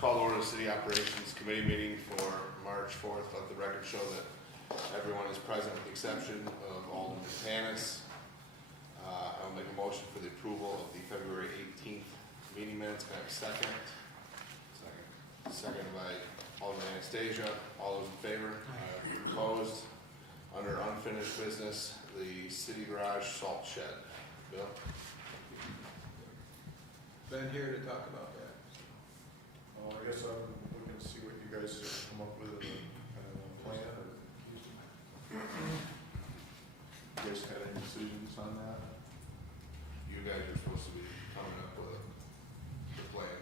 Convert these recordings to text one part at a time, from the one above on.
Call to order the City Operations Committee meeting for March 4th. Let the record show that everyone is present with the exception of Alderman Panis. I will make a motion for the approval of the February 18th meeting minutes. Can I have a second? Second by Alderman Anastasia. All those in favor? Opposed? Under unfinished business, the city garage salt shed. Bill? Been here to talk about that. I guess I'm looking to see what you guys have come up with, kind of a plan, or you guys had any decisions on that? You guys are supposed to be coming up with the plan.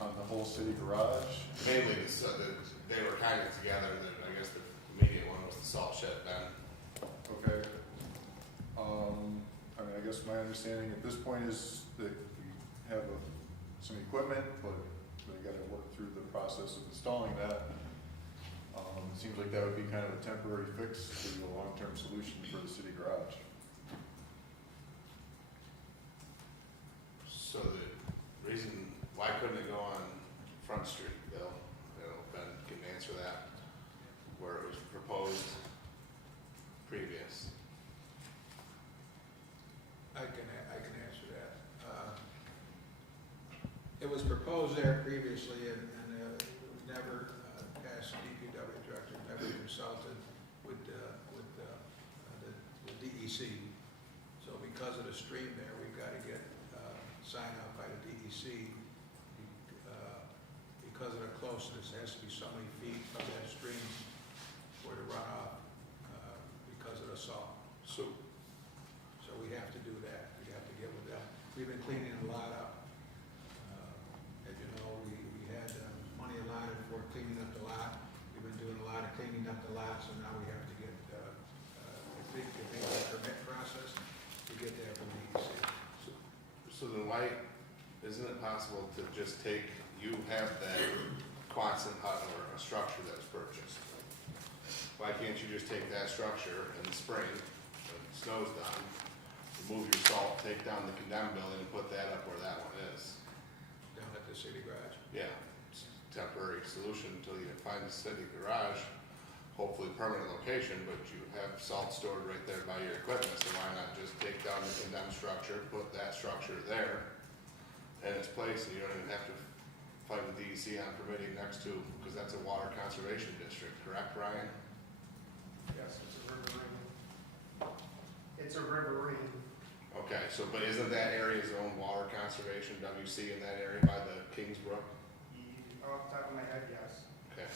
On the whole city garage? Mainly, they were kind of together. I guess the immediate one was the salt shed then. Okay. I mean, I guess my understanding at this point is that we have some equipment, but we got to work through the process of installing that. It seems like that would be kind of a temporary fix to a long-term solution for the city garage. So the reason, why couldn't it go on Front Street, Bill? Ben can answer that, where it was proposed previous. I can answer that. It was proposed there previously and never passed DPW director, never consulted with the DEC. So because of the stream there, we've got to get signed off by the DEC. Because of the closeness, it has to be so many feet from that stream for the runoff because of the salt. So we have to do that. We have to get with them. We've been cleaning a lot up. As you know, we had money allotted for cleaning up the lot. We've been doing a lot of cleaning up the lot, so now we have to get the permit process to get that from the DEC. So then why, isn't it possible to just take, you have that Quonset hut or a structure that was purchased. Why can't you just take that structure in the spring, when it snow's done, remove your salt, take down the condemned building and put that up where that one is? Down at the city garage. Yeah, it's a temporary solution until you find the city garage, hopefully permanent location, but you have salt stored right there by your equipment, so why not just take down the condemned structure, put that structure there in its place, and you don't even have to fight with DEC on permitting next to, because that's a water conservation district, correct, Ryan? Yes, it's a riverine. It's a riverine. Okay, so, but isn't that area's own water conservation, WC in that area by the Kingsbrook? Off the top of my head, yes. Okay.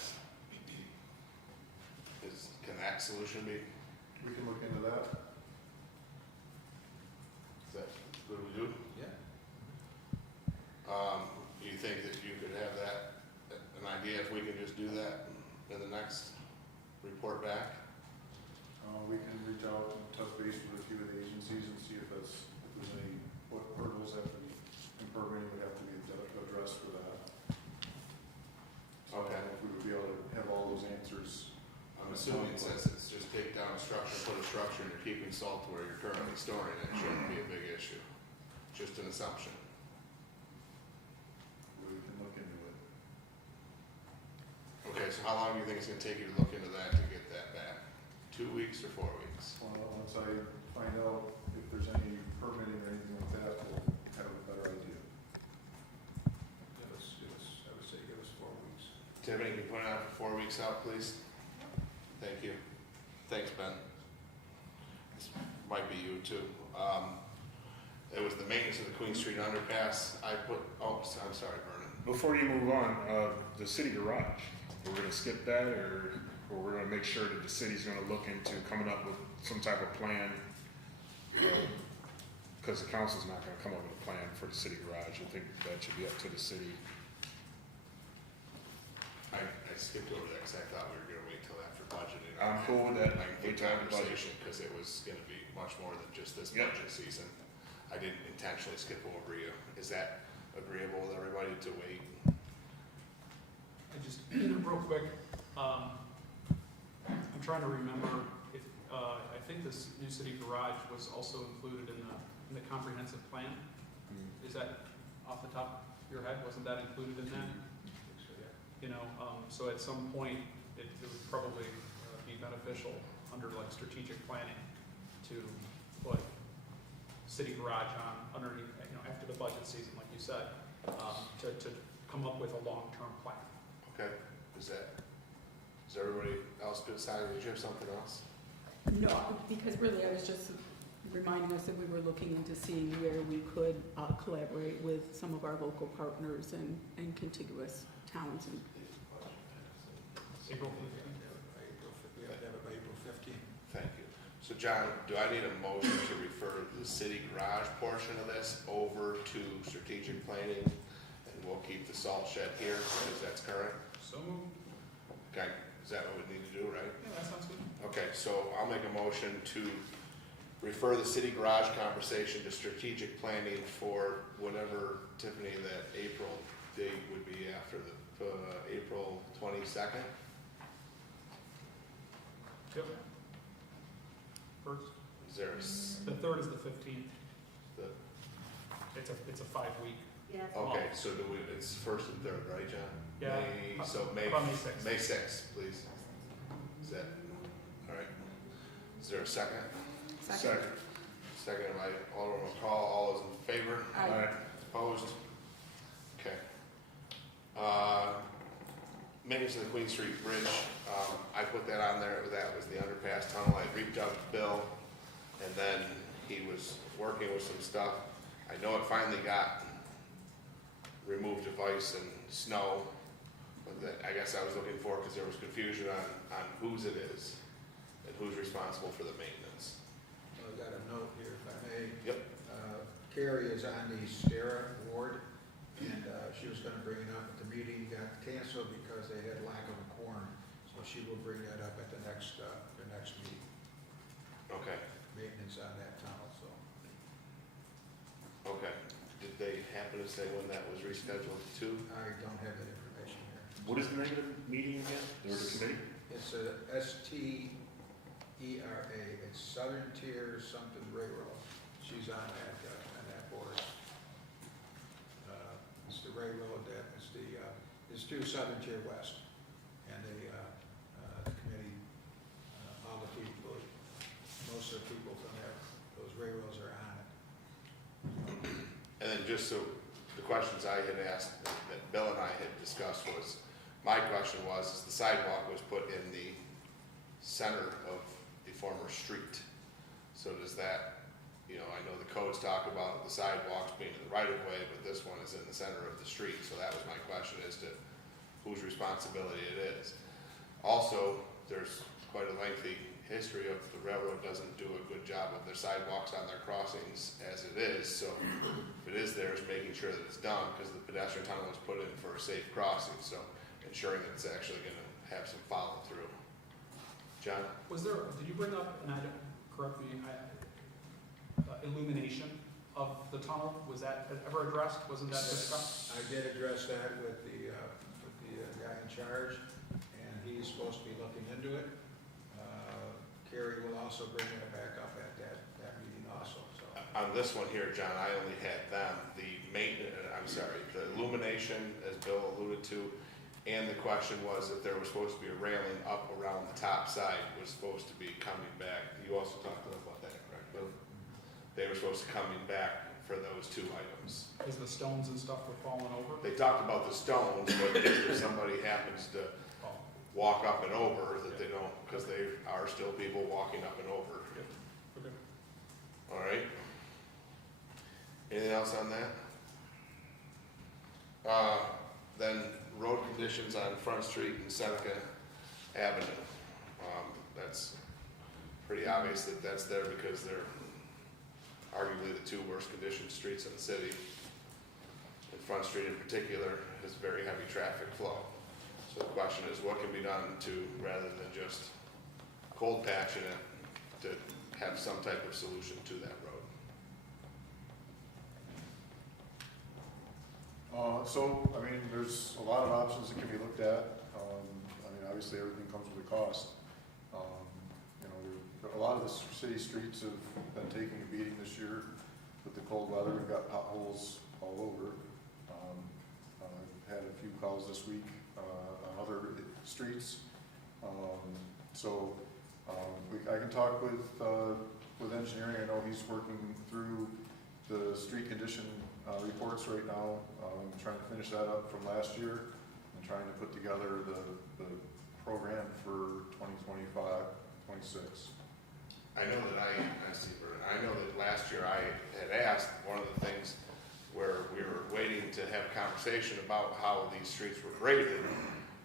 Can that solution be, We can look into that. is that good we do? Yeah. Do you think that you could have that, an idea if we can just do that in the next report back? We can reach out and touch base with a few of the agencies and see if there's any, what hurdles have to be, and permitting would have to be addressed for that. So I don't know if we would be able to have all those answers. I'm assuming since it's just take down a structure, put a structure, and you're keeping salt where you're currently storing it, it shouldn't be a big issue. Just an assumption. We can look into it. Okay, so how long do you think it's gonna take you to look into that to get that back? 2 weeks or 4 weeks? Well, once I find out if there's any permitting or anything like that, we'll have a better idea. I would say give us 4 weeks. Tiffany, can you put it out for 4 weeks out, please? Thank you. Thanks, Ben. This might be you too. It was the maintenance of the Queen Street underpass. I'm sorry, Vernon. Before you move on, the city garage, we're gonna skip that, or we're gonna make sure that the city's gonna look into coming up with some type of plan? Because the council's not gonna come up with a plan for the city garage. I think that should be up to the city. I skipped over that because I thought we were going to wait till after budgeting. I'm cool with that. Lengthy Wait till after budget. conversation because it was going to be much more than just this Yep. budget season. I didn't intentionally skip over you. Is that agreeable with everybody to wait? I just, real quick, I'm trying to remember if, I think this new city garage was also included in the comprehensive plan. Is that off the top of your head? Wasn't that included in that? So, yeah. You know, so at some point, it would probably be beneficial under like strategic planning to put city garage on underneath, you know, after the budget season, like you said, to come up with a long-term plan. Okay, is everybody else good? Sally, did you have something else? No, because really I was just reminding us that we were looking into seeing where we could collaborate with some of our local partners and contiguous towns. And April We have to have it by April 15th. Thank you. So John, do I need a motion to refer the city garage portion of this over to strategic planning? And we'll keep the salt shed here, because that's current? So moved. Okay, is that what we need to do, right? Yeah, that sounds good. Okay, so I'll make a motion to refer the city garage conversation to strategic planning for whatever, Tiffany, that April date would be after the, April 22nd? Yep. First, Is there a, the third is the 15th. the, It's a 5-week. Yes. okay, so do we, it's first and third, right, John? Yeah. So May, About May 6th. May 6th, please. Is that, all right. Is there a second? second. Second by Alderman McCall, all those in favor? Aye. Opposed? Okay. Maintenance of the Queen Street Bridge, I put that on there, that was the underpass tunnel, I reached out to Bill, and then he was working with some stuff. I know it finally got removed of ice and snow, but that, I guess I was looking for, because there was confusion on whose it is, and who's responsible for the maintenance. Well, I've got a note here, if I may. Yep. Carrie is on the Stara ward, and she was gonna bring it up at the meeting, got canceled because they had lack of a quorum. So she will bring that up at the next meeting, Okay, maintenance on that tunnel, so. okay. Did they happen to say when that was rescheduled to? I don't have that information here. What is the name of the meeting again, or the committee? It's a STERA, it's Southern Tier something Railroad. She's on that board. It's the railroad that, it's to Southern Tier West. And the committee, all the people, most of the people from there, those railroads are on it. And then just so, the questions I had asked, that Bill and I had discussed was, my question was, is the sidewalk was put in the center of the former street. So does that, you know, I know the codes talk about the sidewalks being in the right of way, but this one is in the center of the street. So that was my question as to whose responsibility it is. Also, there's quite a lengthy history of the railroad doesn't do a good job of their sidewalks on their crossings as it is. So if it is there, it's making sure that it's done, because the pedestrian tunnel was put in for a safe crossing. So ensuring that it's actually going to have some follow through. John? Was there, did you bring up, and I don't, correct me, illumination of the tunnel? Was that ever addressed? Wasn't that discussed? I did address that with the guy in charge, and he's supposed to be looking into it. Carrie will also bring that back up at that meeting also, so. On this one here, John, I only had them, the the illumination, as Bill alluded to, and the question was if there was supposed to be a railing up around the top side was supposed to be coming back. You also talked to them about that, correct, Bill? They were supposed to coming back for those two items. Because the stones and stuff were falling over? They talked about the stones, but if somebody happens to Oh, walk up and over, that they don't, because they are still people walking up and over. okay. All right. Anything else on that? Then road conditions on Front Street and Seneca Avenue. That's pretty obvious that that's there because they're arguably the two worst conditioned streets in the city. And Front Street in particular has very heavy traffic flow. So the question is, what can be done to, rather than just cold patching it, to have some type of solution to that road? So, I mean, there's a lot of options that can be looked at. I mean, obviously, everything comes with a cost. You know, a lot of the city streets have been taking a beating this year with the cold weather. We've got potholes all over. this week, on other streets. I can talk with engineering. I know he's working through the street condition, reports right now, trying to finish that up from last year and trying to put together the program for 2025, 26. I know that I know that last year I had asked, one of the things where we were waiting to have a conversation about how these streets were graded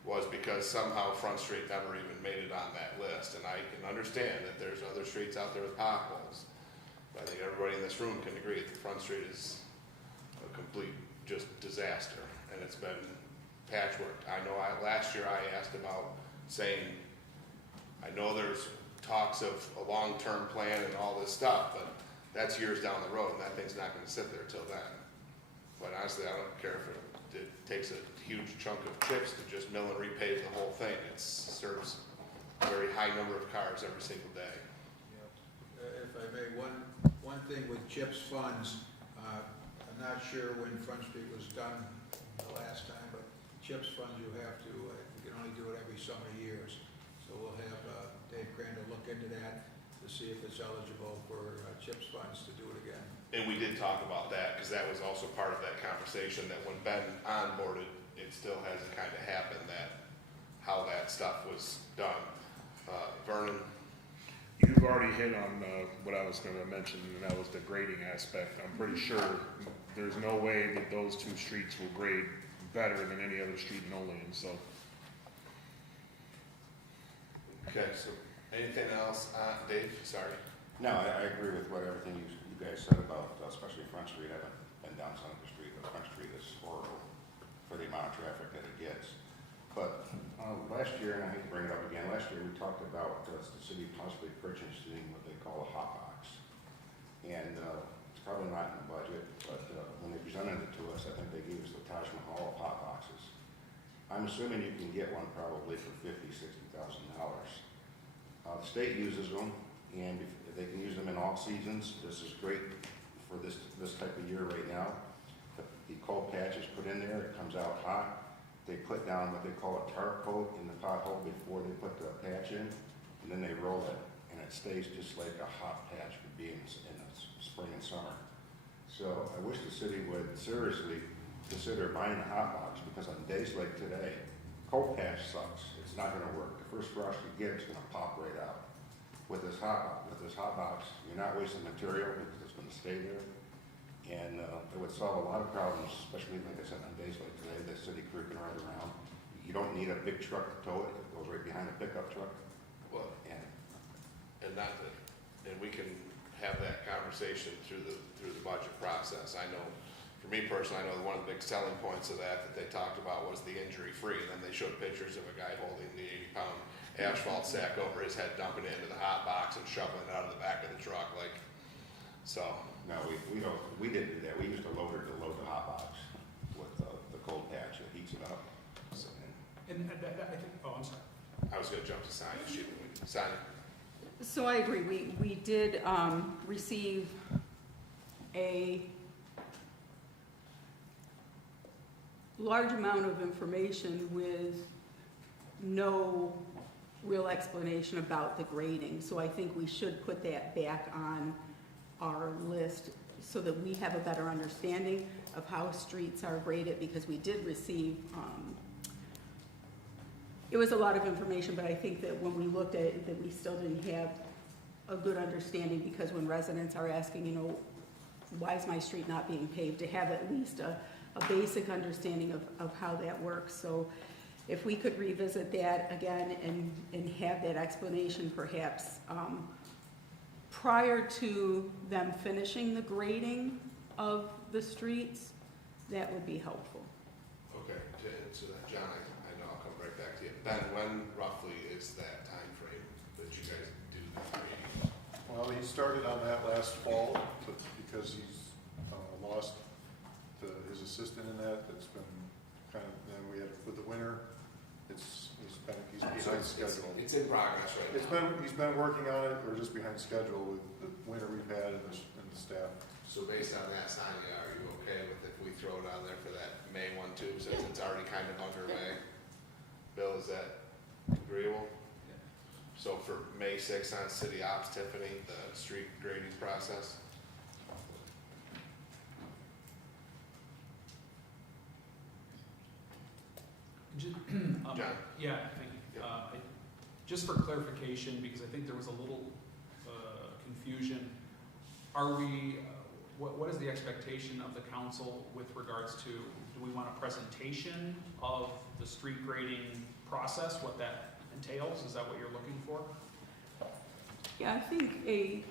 was because somehow Front Street never even made it on that list. And I can understand that there's other streets out there with potholes. But I think everybody in this room can agree that Front Street is a complete just disaster. And it's been patchworked. I know last year I asked about saying, I know there's talks of a long-term plan and all this stuff, but that's years down the road and that thing's not gonna sit there till then. But honestly, I don't care if it takes a huge chunk of chips to just mill and repave the whole thing. It serves a very high number of cars every single day. If I may, one thing with CHIPS funds, I'm not sure when Front Street was done the last time, but CHIPS funds you have to, you can only do it every so many years. So we'll have Dave Crandall look into that to see if it's eligible for CHIPS funds to do it again. And we did talk about that because that was also part of that conversation, that when Ben onboarded, it still hasn't kind of happened that how that stuff was done. Vernon? You've already hit on what I was going to mention, and that was the grading aspect. I'm pretty sure there's no way that those two streets will grade better than any other street in Olean, so. Okay, so anything else? Dave, sorry. No, I agree with everything you guys said about, especially Front Street. I haven't been down Seneca Street, but Front Street is horrible for the amount of traffic that it gets. But last year, and I hate to bring it up again, last year we talked about the city possibly purchasing what they call a hot box. And it's probably not in the budget, but when they presented it to us, I think they gave us the Taj Mahal of hot boxes. I'm assuming you can get one probably for $50,000, $60,000. The state uses them, and if they can use them in all seasons. This is great for this type of year right now. The cold patch is put in there, it comes out hot. They put down what they call a tarp coat in the pothole before they put the patch in, and then they roll it, and it stays just like a hot patch would be in the spring and summer. So I wish the city would seriously consider buying a hot box, because on days like today, cold patch sucks. It's not gonna work. The first frost you get, it's gonna pop right out. With this hot box, you're not wasting material because it's gonna stay there. And it would solve a lot of problems, especially, like I said, on days like today, the city crew can ride around. You don't need a big truck to tow it. It goes right behind a pickup truck. Well, and we can have that conversation through the budget process. I know, for me personally, I know one of the big selling points of that they talked about was the injury-free. And then they showed pictures of a guy holding the 80-pound asphalt sack over his head, dumping it into the hot box and shoveling it out of the back of the truck, like, so. No, we didn't do that. We used a loader to load the hot box with the cold patch that heats it up. So, And I think, oh, I'm sorry. I was gonna jump to Sonia. Sonia? So I agree, we did receive a large amount of information with no real explanation about the grading. So I think we should put that back on our list so that we have a better understanding of how streets are graded, because we did receive, it was a lot of information, but I think that when we looked at it, that we still didn't have a good understanding, because when residents are asking, you know, why is my street not being paved, to have at least a basic understanding of how that works. So if we could revisit that again and have that explanation perhaps prior to them finishing the grading of the streets, that would be helpful. Okay, to answer that, John, I know I'll come right back to you. Ben, when roughly is that time frame that you guys do the grading? Well, he started on that last fall, but because he's lost his assistant in that, it's been kind of, then we had, with the winter, he's behind schedule. It's in progress right now. He's been working on it, we're just behind schedule with the winter we've had and the staff. So based on that, Sonia, are you okay with if we throw it on there for that May 1 too, since it's already kind of underway? is that agreeable? So for May 6th on City Ops, Tiffany, the street grading process? John? Yeah, thank you. Yep. Just for clarification, because I think there was a little confusion, are we, what is the expectation of the council with regards to, do we want a presentation of the street grading process, what that entails? Is that what you're looking for? Yeah, I think a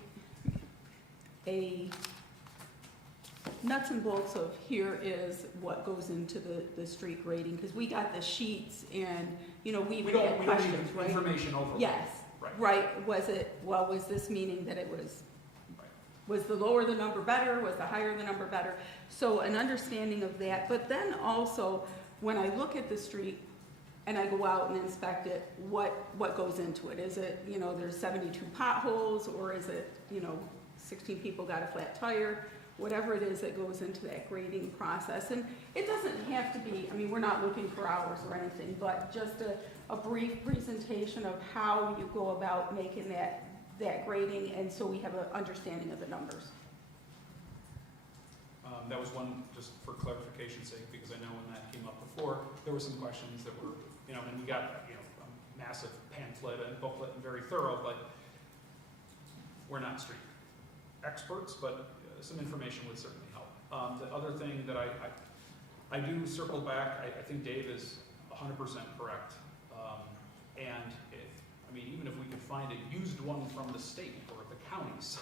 nuts and bolts of here is what goes into the street grading, because we got the sheets and, you know, we We even don't, had we don't questions, need right? information over. Yes, Right. right, was this meaning that it was, Right. was the lower the number better, was the higher the number better? So an understanding of that, but then also, when I look at the street and I go out and inspect it, what goes into it? Is it, you know, there's 72 potholes, or is it, you know, 16 people got a flat tire? Whatever it is that goes into that grading process. And it doesn't have to be, I mean, we're not looking for hours or anything, but just a brief presentation of how you go about making that grading, and so we have an understanding of the numbers. That was one, just for clarification's sake, because I know when that came up before, there were some questions that were, you know, and we got, you know, a massive pamphlet and booklet and very thorough, but we're not street experts, but some information would certainly help. The other thing that I do circle back, I think Dave is 100% correct. And if, I mean, even if we could find a used one from the state or the counties,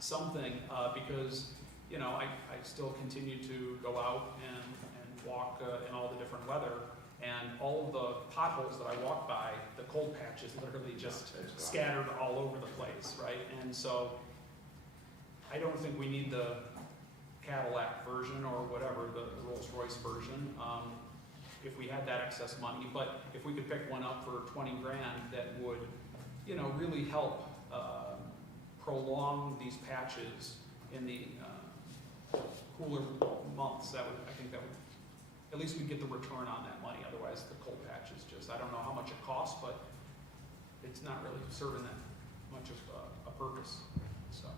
something, because, you know, I still continue to go out and walk in all the different weather, and all of the potholes that I walk by, the cold patches literally just scattered all over the place, right? And so I don't think we need the Cadillac version or whatever, the Rolls Royce version, if we had that excess money. But if we could pick one up for 20 grand, that would, you know, really help prolong these patches in the cooler months. That would, I think that would, at least we'd get the return on that money. Otherwise, the cold patches just, I don't know how much it costs, but it's not really serving that much of a purpose. So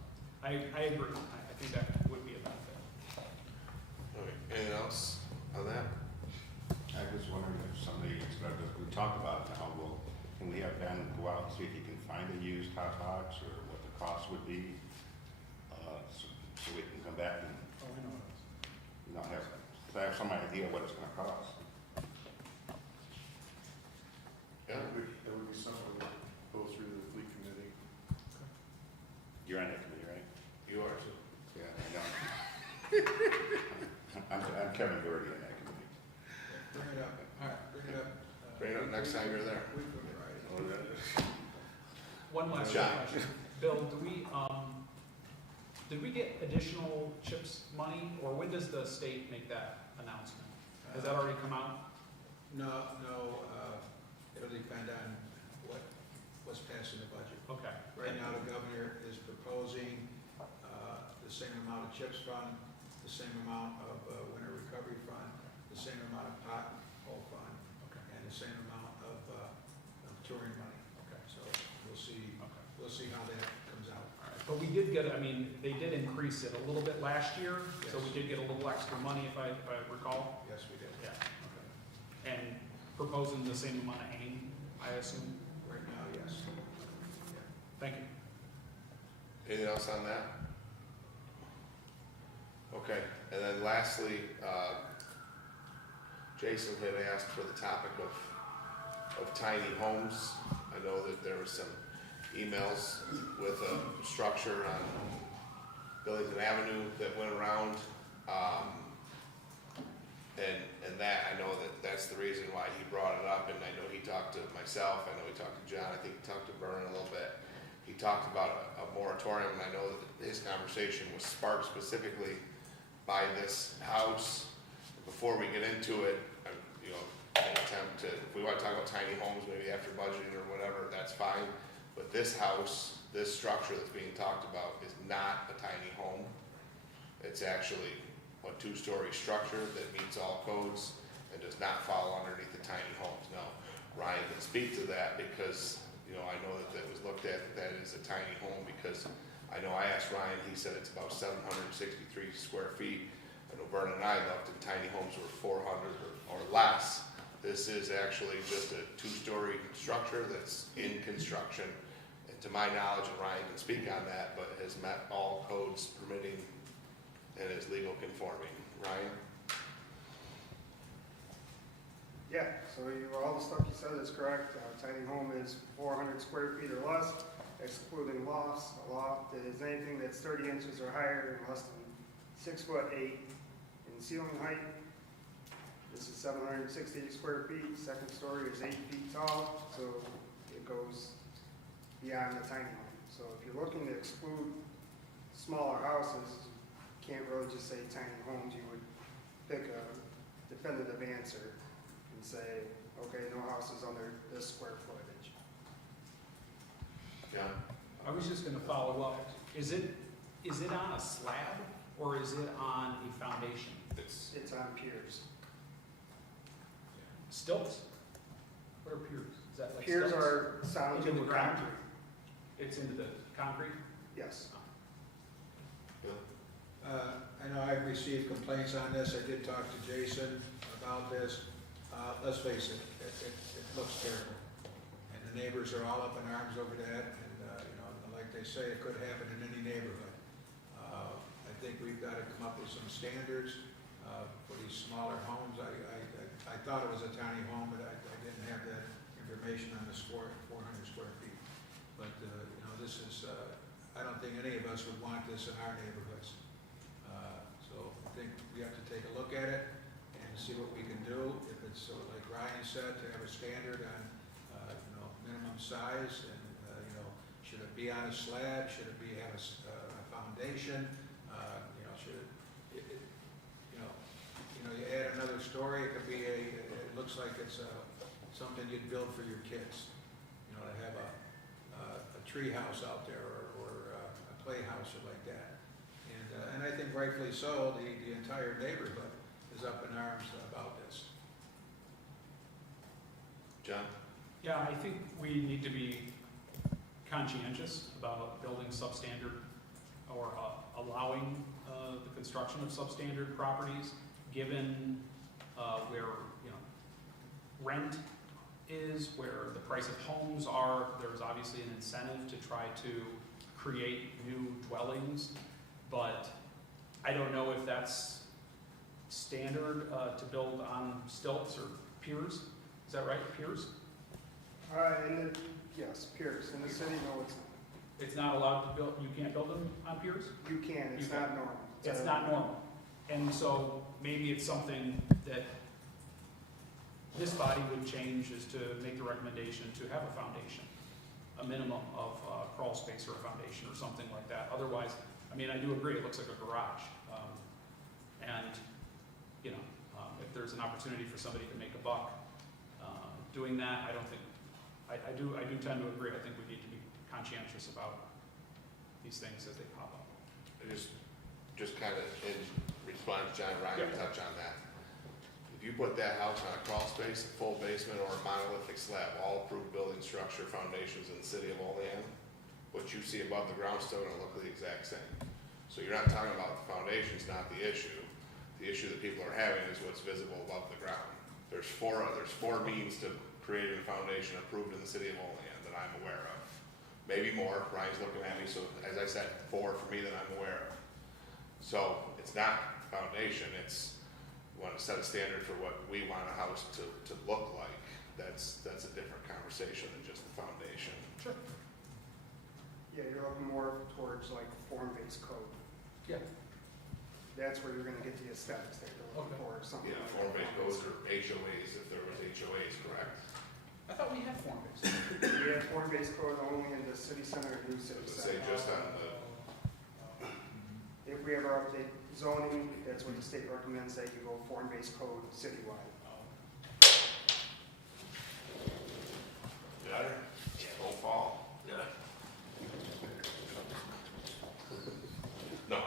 I agree. I think that would be a benefit. Okay, anything else on that? I was wondering if somebody, we talked about it now, well, can we have Ben go out and see if he can find a used hot box, or what the cost would be? So we can come back and, Oh, I know. you know, have some idea what it's gonna cost. Yeah, That would be something we would go through the fleet committee. You're on that committee, right? you are too. Yeah, I know. I'm Kevin Doherty on that committee. Bring it up, all right, bring it up. Bring it up next time you're there. Week from Friday. One last John. question. Bill, did we get additional CHIPS money, or when does the state make that announcement? Has that already come out? No, it'll depend on what's passed in the budget. Okay. Right now, the governor is proposing the same amount of CHIPS fund, the same amount of winter recovery fund, the same amount of pothole fund, Okay. and the same amount of touring money. Okay. So we'll see Okay. how that comes out. All right. But we did get, I mean, they did increase it a little bit last year, so we did get a little extra money, if I recall. Yes, we did. Yeah. Okay. And proposing the same amount of AIM, I assume. Right now, yes. Yeah. Thank you. Anything else on that? Okay, and then lastly, Jason had asked for the topic of tiny homes. I know that there were some emails with a structure on Billington Avenue that went around. And that, I know that's the reason why he brought it up, and I know he talked to myself, I know he talked to John, I think he talked to Vernon a little bit. He talked about a moratorium, and I know that his conversation was sparked specifically by this house. Before we get into it, you know, an attempt to, if we want to talk about tiny homes, maybe after budgeting or whatever, that's fine. But this house, this structure that's being talked about is not a tiny home. It's actually a two-story structure that meets all codes and does not fall underneath the tiny homes. Now, Ryan can speak to that, because, you know, I know that that was looked at, that is a tiny home, because I know I asked Ryan, he said it's about 763 square feet. I know Vernon and I looked, and tiny homes were 400 or less. This is actually just a two-story structure that's in construction, and to my knowledge, and Ryan can speak on that, but has met all codes permitting and is legal conforming. Ryan? Yeah, so all the stuff you said is correct. Tiny home is 400 square feet or less, excluding lofts. A loft is anything that's 30 inches or higher and less than 6'8" in ceiling height. This is 768 square feet. Second story is 8 feet tall, so it goes beyond the tiny home. So if you're looking to exclude smaller houses, you can't really just say tiny homes. You would pick a definitive answer and say, okay, no houses under this square footage. John? I was just gonna follow up. Is it on a slab or is it on a foundation? It's on piers. Stilts? What are piers? Is that like Piers stilts? are sound Into to the the ground? concrete. It's into the concrete? Yes. Bill? I know I've received complaints on this, I did talk to Jason about this. Let's face it, it looks terrible. And the neighbors are all up in arms over that, and, you know, like they say, it could happen in any neighborhood. I think we've got to come up with some standards for these smaller homes. I thought it was a tiny home, but I didn't have that information on the 400 square feet. But, you know, this is, I don't think any of us would want this in our neighborhoods. So I think we have to take a look at it and see what we can do. If it's, so like Ryan said, to have a standard on, you know, minimum size, and, you know, should it be on a slab? Should it be, have a foundation? You know, should it, you know, you add another story, it could be it looks like it's something you'd build for your kids. You know, to have a tree house out there, or a playhouse or like that. And I think rightfully so, the entire neighborhood is up in arms about this. John? Yeah, I think we need to be conscientious about building substandard or allowing the construction of substandard properties, given where, you know, rent is, where the price of homes are. There's obviously an incentive to try to create new dwellings, but I don't know if that's standard to build on stilts or piers. Is that right, piers? Yes, piers. In the city, no, it's not. It's not allowed to build, you can't build them on piers? You can, it's You can. not normal. It's not normal. And so maybe it's something that this body would change, is to make the recommendation to have a foundation, a minimum of crawl space or a foundation or something like that. Otherwise, I mean, I do agree, it looks like a garage. And, you know, if there's an opportunity for somebody to make a buck doing that, I don't think, I do tend to agree. I think we need to be conscientious about these things as they pop up. I just kind of in response, John, Ryan, Yeah. touch on that. If you put that house on a crawl space, a full basement, or a monolithic slab, all approved building structure foundations in the city of Olean, what you see above the ground is still gonna look the exact same. So you're not talking about the foundation's not the issue. The issue that people are having is what's visible above the ground. There's four means to creating a foundation approved in the city of Olean that I'm aware of. Maybe more, Ryan's looking at me, so as I said, 4 for me that I'm aware of. So it's not foundation, it's, we want to set a standard for what we want a house to look like. That's a different conversation than just the foundation. Sure. Yeah, you're looking more towards like form-based code. Yeah. That's where you're gonna get the aesthetics that you're looking Okay. for, something Yeah, like form-based that. codes or HOAs, if there was HOAs, correct? I thought we had form-based. We have form-based code only in the city center and new city Does it say center. just on the, If we ever update zoning, that's what the state recommends, that you go form-based code citywide. better? Don't fall. No.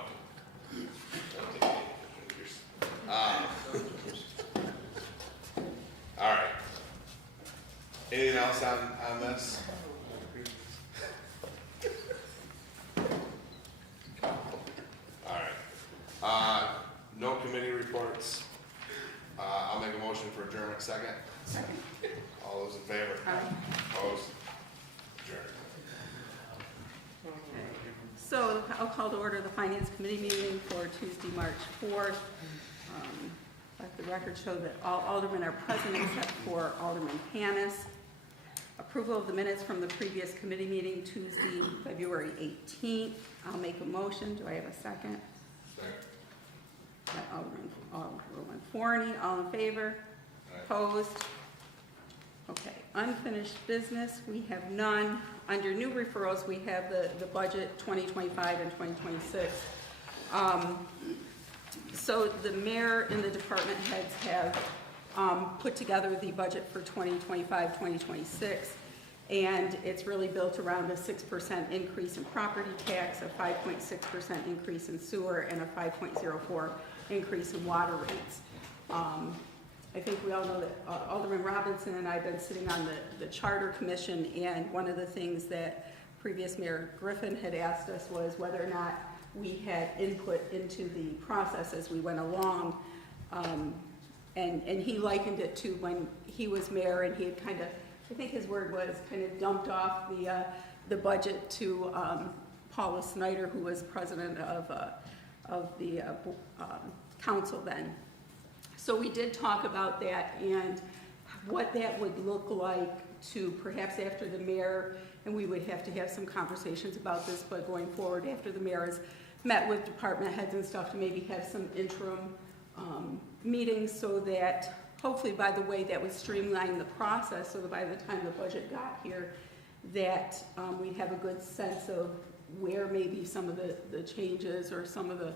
Don't take any pictures. All right. Anything else on this? Alright, no committee reports. I'll make a motion for adjournment, second. Second. All those in favor? Aye. Opposed? Adjourned. So I'll call to order the Finance Committee meeting for Tuesday, March 4th. Let the record show that all aldermen are present except for Alderman Panis. Approval of the minutes from the previous committee meeting, Tuesday, February 18th. I'll make a motion. Do I have a second? Second. Alderman Forney, all in favor? Aye. Opposed? Okay, unfinished business, we have none. Under new referrals, we have the budget 2025 and 2026. So the mayor and the department heads have put together the budget for 2025, 2026, and it's really built around a 6% increase in property tax, a 5.6% increase in sewer, and a 5.04 increase in water rates. I think we all know that Alderman Robinson and I have been sitting on the Charter Commission, and one of the things that previous Mayor Griffin had asked us was whether or not we had input into the process as we went along. And he likened it to when he was mayor and he had kind of, I think his word was, kind of dumped off the budget to Paula Snyder, who was president of the council then. So we did talk about that and what that would look like to perhaps after the mayor, and we would have to have some conversations about this, but going forward after the mayor has met with department heads and stuff to maybe have some interim meetings so that hopefully by the way that would streamline the process so that by the time the budget got here that we'd have a good sense of where maybe some of the changes or some of the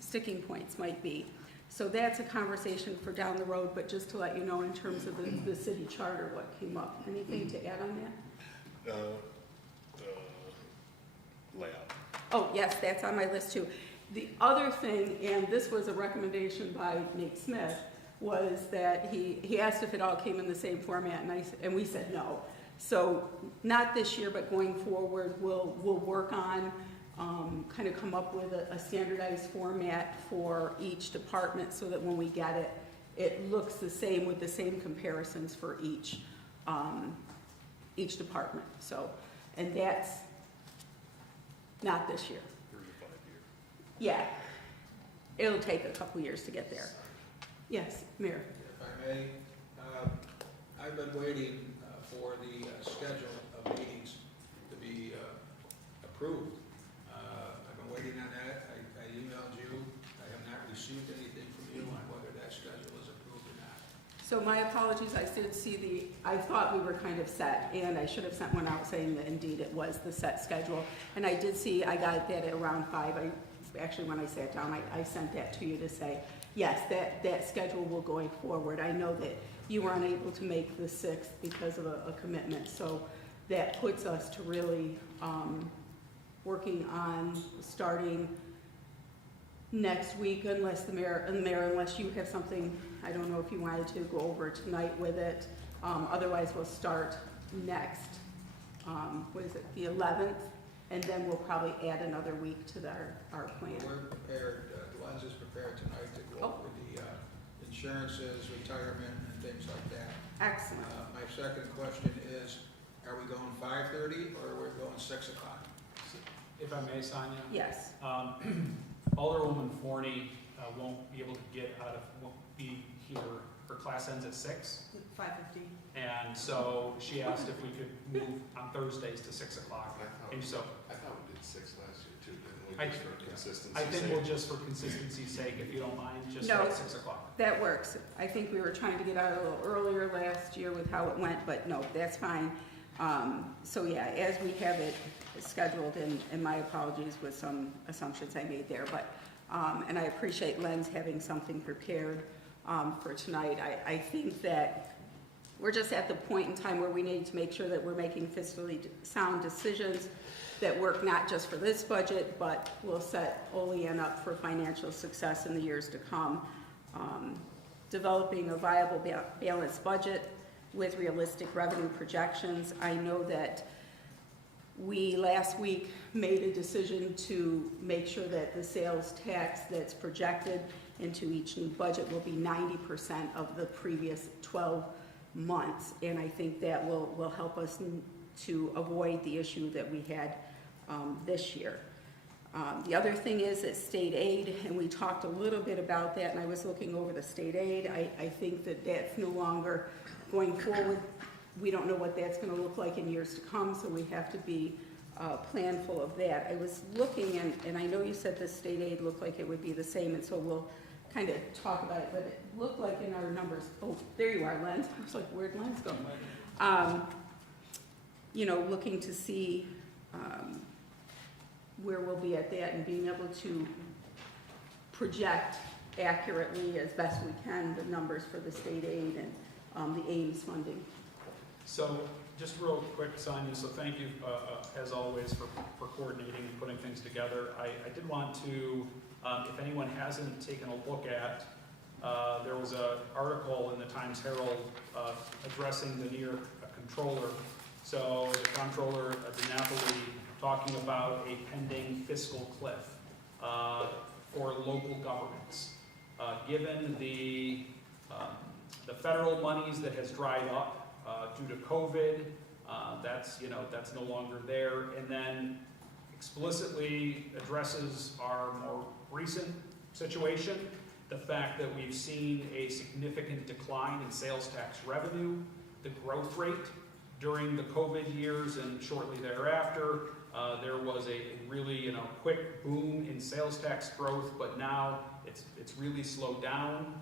sticking points might be. So that's a conversation for down the road, but just to let you know in terms of the city charter, what came up. Anything to add on that? Layout. Oh, yes, that's on my list too. The other thing, and this was a recommendation by Nate Smith, was that he asked if it all came in the same format, and we said no. So not this year, but going forward, we'll work on kind of come up with a standardized format for each department so that when we get it, it looks the same with the same comparisons for each department. So, and that's not this year. 3 to 5 years. Yeah, it'll take a couple years to get there. Yes, Mayor. If I may, I've been waiting for the schedule of meetings to be approved. I've been waiting on that. I emailed you. I have not received anything from you on whether that schedule is approved or not. So my apologies, I did see I thought we were kind of set, and I should have sent one out saying that indeed it was the set schedule. And I did see, I got that at around 5. Actually, when I sat down, I sent that to you to say, yes, that schedule will going forward. I know that you were unable to make the 6th because of a commitment, so that puts us to really working on starting next week unless the mayor, unless you have something, I don't know if you wanted to go over tonight with it. Otherwise, we'll start next, what is it, the 11th, and then we'll probably add another week to our plan. We're prepared, Glenn's is prepared tonight to go over the insurances, retirement, and things like that. Excellent. My second question is, are we going 5:30 or are we going 6 o'clock? If I may, Sonia? Yes. Alderwoman Forney won't be able to won't be here. Her class ends at 6. 5:50. And so she asked if we could move on Thursdays to 6 o'clock. And so I thought we did 6 last year too, didn't we? I- Just for consistency. I think we'll just for consistency's sake, if you don't mind, just No. at 6 o'clock. That works. I think we were trying to get out a little earlier last year with how it went, but no, that's fine. So yeah, as we have it scheduled, and my apologies with some assumptions I made there, but, and I appreciate Len's having something prepared for tonight. I think that we're just at the point in time where we need to make sure that we're making fiscally sound decisions that work not just for this budget, but will set Olean up for financial success in the years to come. Developing a viable balanced budget with realistic revenue projections. I know that we last week made a decision to make sure that the sales tax that's projected into each new budget will be 90% of the previous 12 months. And I think that will help us to avoid the issue that we had this year. The other thing is that state aid, and we talked a little bit about that, and I was looking over the state aid. I think that that's no longer going forward. We don't know what that's going to look like in years to come, so we have to be planful of that. I was looking, and I know you said the state aid looked like it would be the same, and so we'll kind of talk about it, but it looked like in our numbers, oh, there you are, Len. I was like, where'd Len's go? You know, looking to see where we'll be at that and being able to project accurately as best we can the numbers for the state aid and the Ames funding. So just real quick, Sonia, so thank you as always for coordinating and putting things together. I did want to, if anyone hasn't taken a look at, there was an article in the Times Herald addressing the New York controller. So the comptroller of DiNapoli talking about a pending fiscal cliff for local governments. Given the federal monies that has dried up due to COVID, that's no longer there, and then explicitly addresses our more recent situation, the fact that we've seen a significant decline in sales tax revenue, the growth rate during the COVID years and shortly thereafter. There was a really quick boom in sales tax growth, but now it's really slowed down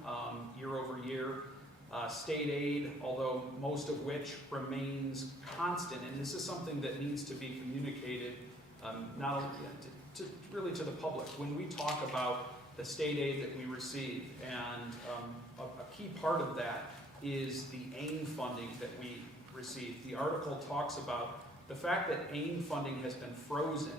year over year. State aid, although most of which remains constant, and this is something that needs to be communicated not only really to the public. When we talk about the state aid that we receive, and a key part of that is the AIM funding that we receive. The article talks about the fact that AIM funding has been frozen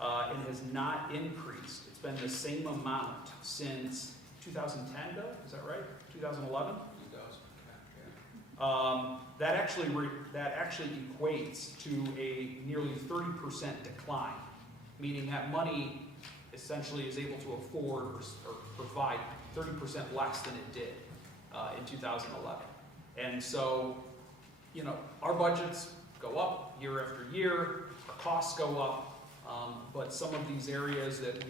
and has not increased. It's been the same amount since 2010, Bill? Is that right? 2011? 2010, That actually equates to a nearly 30% decline, meaning that money essentially is able to afford or provide 30% less than it did in 2011. And so, our budgets go up year after year, our costs go up, but some of these areas that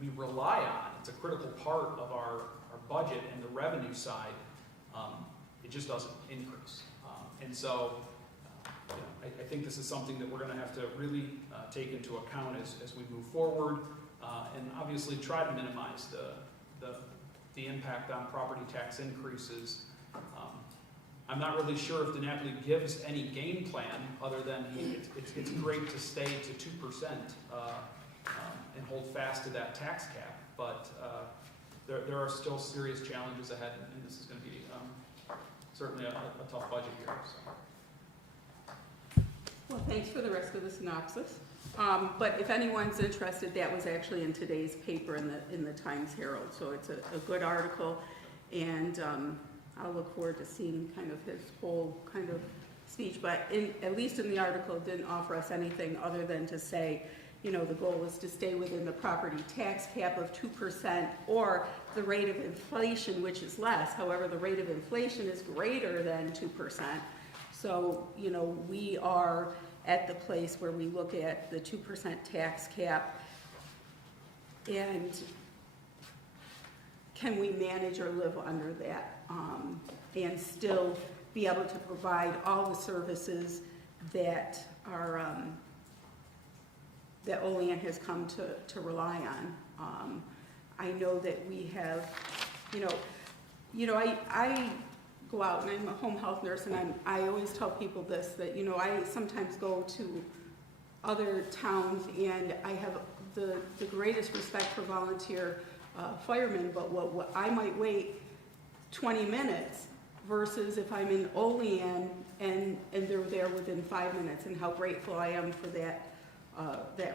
we rely on, it's a critical part of our budget and the revenue side, it just doesn't increase. And so I think this is something that we're going to have to really take into account as we move forward, and obviously try to minimize the impact on property tax increases. I'm not really sure if DiNapoli gives any game plan other than it's great to stay to 2% and hold fast to that tax cap, but there are still serious challenges ahead, and this is going to be certainly a tough budget year. So. Well, thanks for the rest of the synopsis. But if anyone's interested, that was actually in today's paper in the Times Herald, so it's a good article, and I'll look forward to seeing kind of his whole kind of speech. But at least in the article, it didn't offer us anything other than to say, the goal is to stay within the property tax cap of 2% or the rate of inflation, which is less. However, the rate of inflation is greater than 2%. So, we are at the place where we look at the 2% tax cap and can we manage or live under that and still be able to provide all the services that are that Olean has come to rely on. I know that we have, I go out and I'm a home health nurse, and I always tell people this, that, I sometimes go to other towns and I have the greatest respect for volunteer firemen, but what I might wait 20 minutes versus if I'm in Olean and they're there within 5 minutes, and how grateful I am for that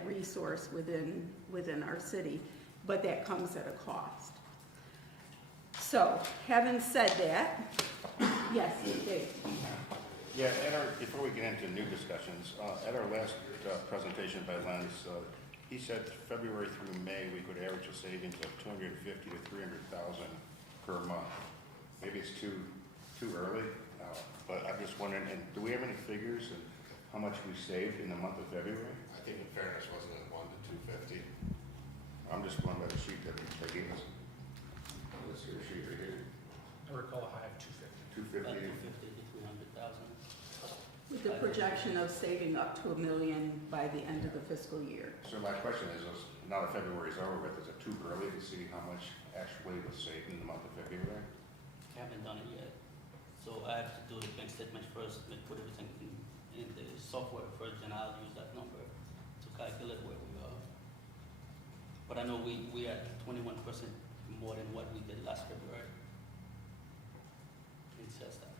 resource within our city, but that comes at a cost. So, having said that, Yes, Dave. Yeah, before we get into new discussions, at our last presentation by Lenz, he said February through May, we could average a savings of 250 to 300,000 per month. Maybe it's too early, but I'm just wondering, and do we have any figures of how much we saved in the month of February? I think in fairness, wasn't it 1 to 250? I'm just going by the sheet that they gave us. Let's see the sheet right here. I recall a high of 250. 250. 250 to 300,000. With the projection of saving up to $1 million by the end of the fiscal year. So my question is now that February's over with, is it too early to see how much actually was saved in the month of February? Haven't done it yet. So I have to do the bank statement first, and put everything in the software first, and I'll use that number to calculate where we are. But I know we are 21% more than what we did last February in sales tax.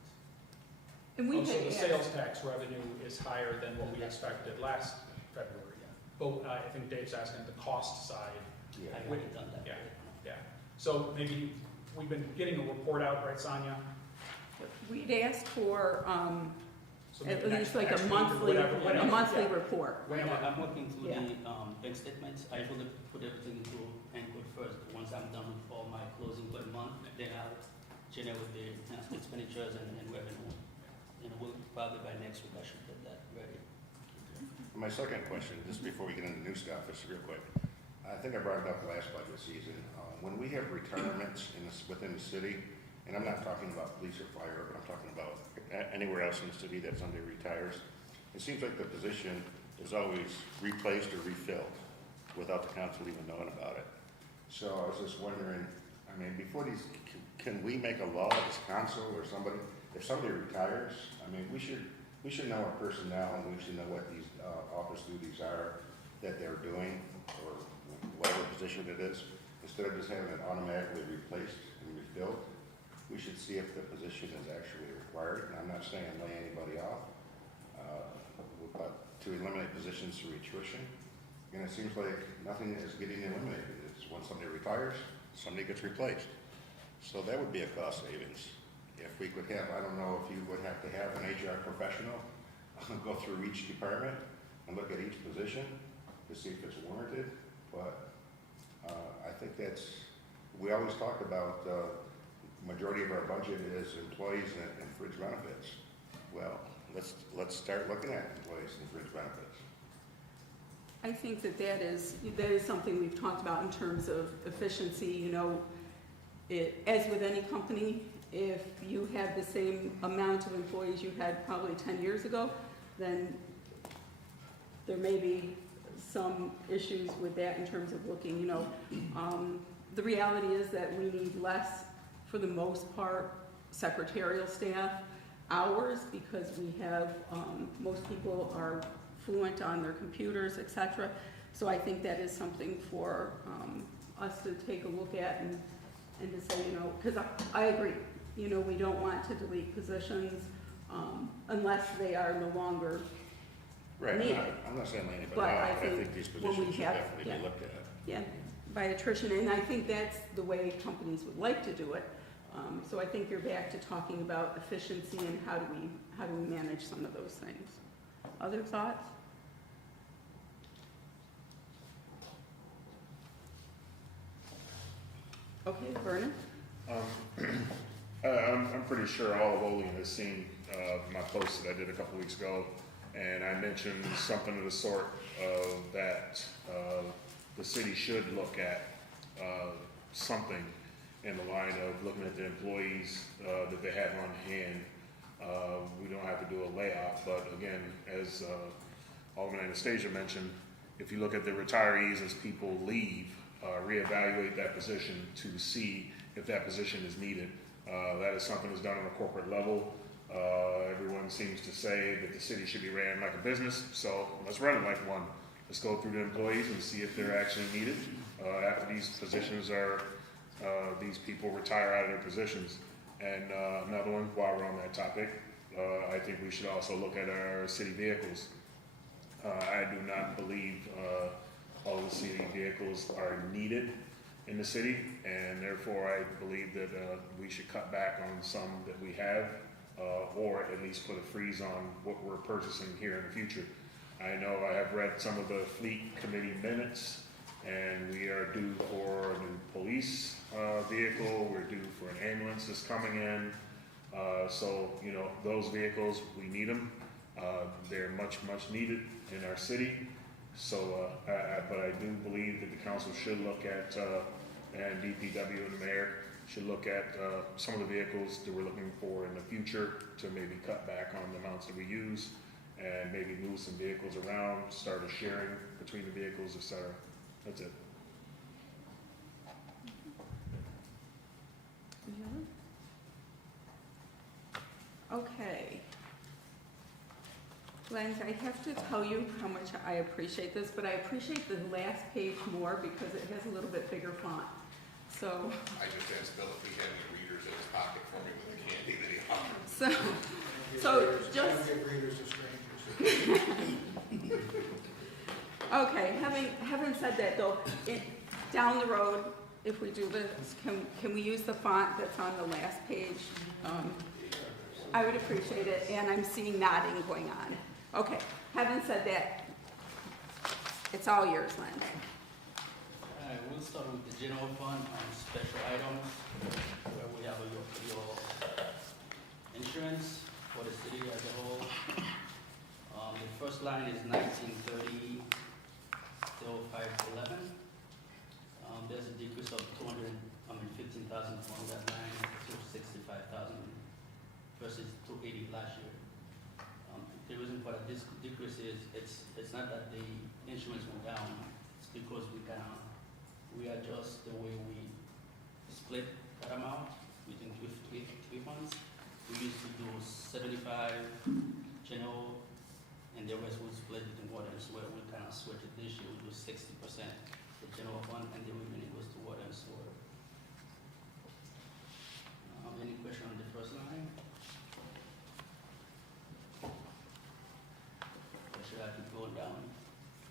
And we So the had sales tax revenue is higher than what we expected last February. But I think Dave's asking the cost side. Yeah. I haven't done that Yeah. yet. Yeah, so maybe, we've been getting a report out, right, Sonia? We'd asked for So at maybe least next- like next a week or monthly, whatever, a monthly yeah. report. Whenever. I'm working through Yeah. the bank statements. I usually put everything into Encode first. Once I'm done with all my closing per month, then I'll generate the expenditures and revenue. And we'll probably by next week I should get that ready. My second question, just before we get into new stuff, is real quick. I think I brought it up last budget season. When we have retirements within the city, and I'm not talking about police or fire, but I'm talking about anywhere else in the city that somebody retires, it seems like the position is always replaced or refilled without the council even knowing about it. So I was just wondering, I mean, before these, can we make a law as council or somebody, if somebody retires, I mean, we should know our personnel, and we should know what these office duties are that they're doing, or whatever position it is. Instead of just having it automatically replaced and refilled, we should see if the position is actually required. And I'm not saying lay anybody off, but to eliminate positions through attrition. And it seems like nothing is getting eliminated. It's when somebody retires, somebody gets replaced. So that would be a cost savings. If we could have, I don't know if you would have to have an HR professional go through each department and look at each position to see if it's warranted, but I think we always talk about majority of our budget is employees and fringe benefits. Well, let's start looking at employees and fringe benefits. I think that is something we've talked about in terms of efficiency. You know, as with any company, if you have the same amount of employees you had probably 10 years ago, then there may be some issues with that in terms of looking, you know. The reality is that we need less, for the most part, secretarial staff hours, because we have, most people are fluent on their computers, et cetera. So I think that is something for us to take a look at and to say, you know, because I agree, you know, we don't want to delete positions unless they are no longer Right, needed. I'm not saying lay anybody But I off, I think think these when we positions should have- definitely yeah. be looked at. Yeah, by attrition, and I think that's the way companies would like to do it. So I think you're back to talking about efficiency and how do we manage some of those things. Other thoughts? Okay, Vernon? I'm pretty sure all of Olean has seen my post that I did a couple weeks ago, and I mentioned something of the sort that the city should look at something in the line of looking at the employees that they have on hand. We don't have to do a layoff, but again, as Alderman Anastasia mentioned, if you look at the retirees as people leave, reevaluate that position to see if that position is needed. That is something that's done on a corporate level. Everyone seems to say that the city should be ran like a business, so let's run it like one. Let's go through the employees and see if they're actually needed. After these positions are, these people retire out of their positions. And another one, while we're on that topic, I think we should also look at our city vehicles. I do not believe all the city vehicles are needed in the city, and therefore I believe that we should cut back on some that we have or at least put a freeze on what we're purchasing here in the future. I know I have read some of the fleet committee minutes, and we are due for a new police vehicle, we're due for an ambulance that's coming in. So, you know, those vehicles, we need them. They're much needed in our city. So, but I do believe that the council should look at, and DPW and the mayor should look at some of the vehicles that we're looking for in the future to maybe cut back on the amounts that we use and maybe move some vehicles around, start a sharing between the vehicles, et cetera. That's it. Okay. Lance, I have to tell you how much I appreciate this, but I appreciate the last page more because it has a little bit bigger font. So, I just asked Bill if he had any readers in his pocket for me with the candy that he offered. so just, Don't give readers to strangers. okay, having said that though, down the road, if we do this, can we use the font that's on the last page? I would appreciate it, and I'm seeing nodding going on. Okay, having said that, it's all yours, Lance. All right, we'll start with the general fund on special items, where we have your insurance for the city as a whole. The first line is 1930-0511. There's a decrease of 15,000 from that line to 65,000 versus 280 last year. The reason for that decrease is it's not that the insurance went down, it's because we adjust the way we split that amount between three funds. We used to do 75 general, and the rest we split between water and sewer. We kind of switch it this year. We do 60% the general fund, and the remaining goes to water and sewer. Any question on the first line? Or should I keep going down?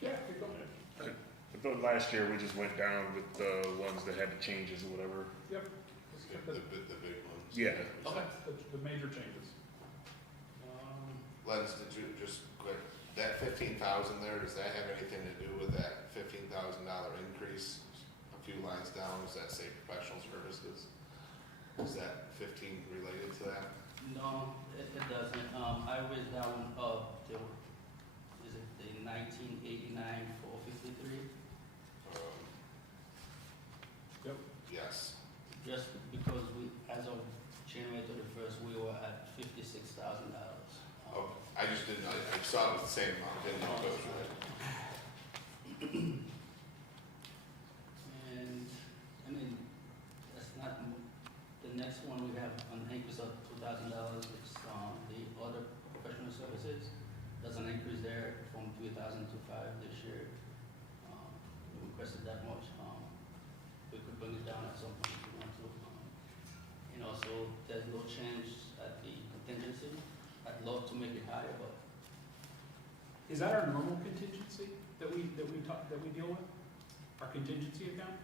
Yeah, keep going. I thought last year we just went down with the ones that had the changes or whatever. Yep. The big ones. Yeah. Okay. The major changes. Lens, did you just quick, that 15,000 there, does that have anything to do with that $15,000 increase? A few lines down, does that say professional services? Is that 15 related to that? No, it doesn't. I raised that one up to, is it the 1989 453? Yep. Yes. Just because we, as of January 31st, we were at $56,000. Oh, I just didn't, I saw it was the same amount, didn't know if it was related. And, I mean, that's not, the next one we have an increase of $2,000, which is the other professional services. There's an increase there from 3,000 to 5 this year. We requested that much. We could bring it down at some point if we want to. And also, there's no change at the contingency. I'd love to make it higher, but Is that our normal contingency that we deal with? Our contingency account?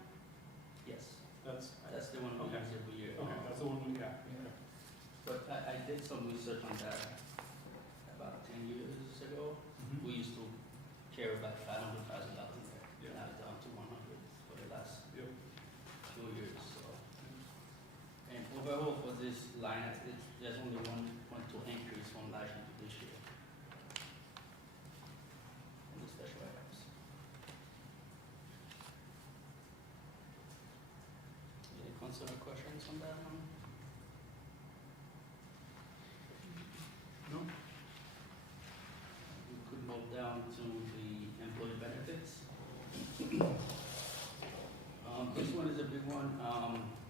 yes, That's that's the one we Okay. use every year. okay. That's the one we got. But I did some research on that about 10 years ago. Mhm. We used to carry about $500,000 in there. Yeah. Now it's down to 100 for the last Yep. few years. So, and overall for this line, there's only 1.2 increase from last year to this year. In the special items. Any concern or questions on that one? No? We could move down to the employee benefits. This one is a big one.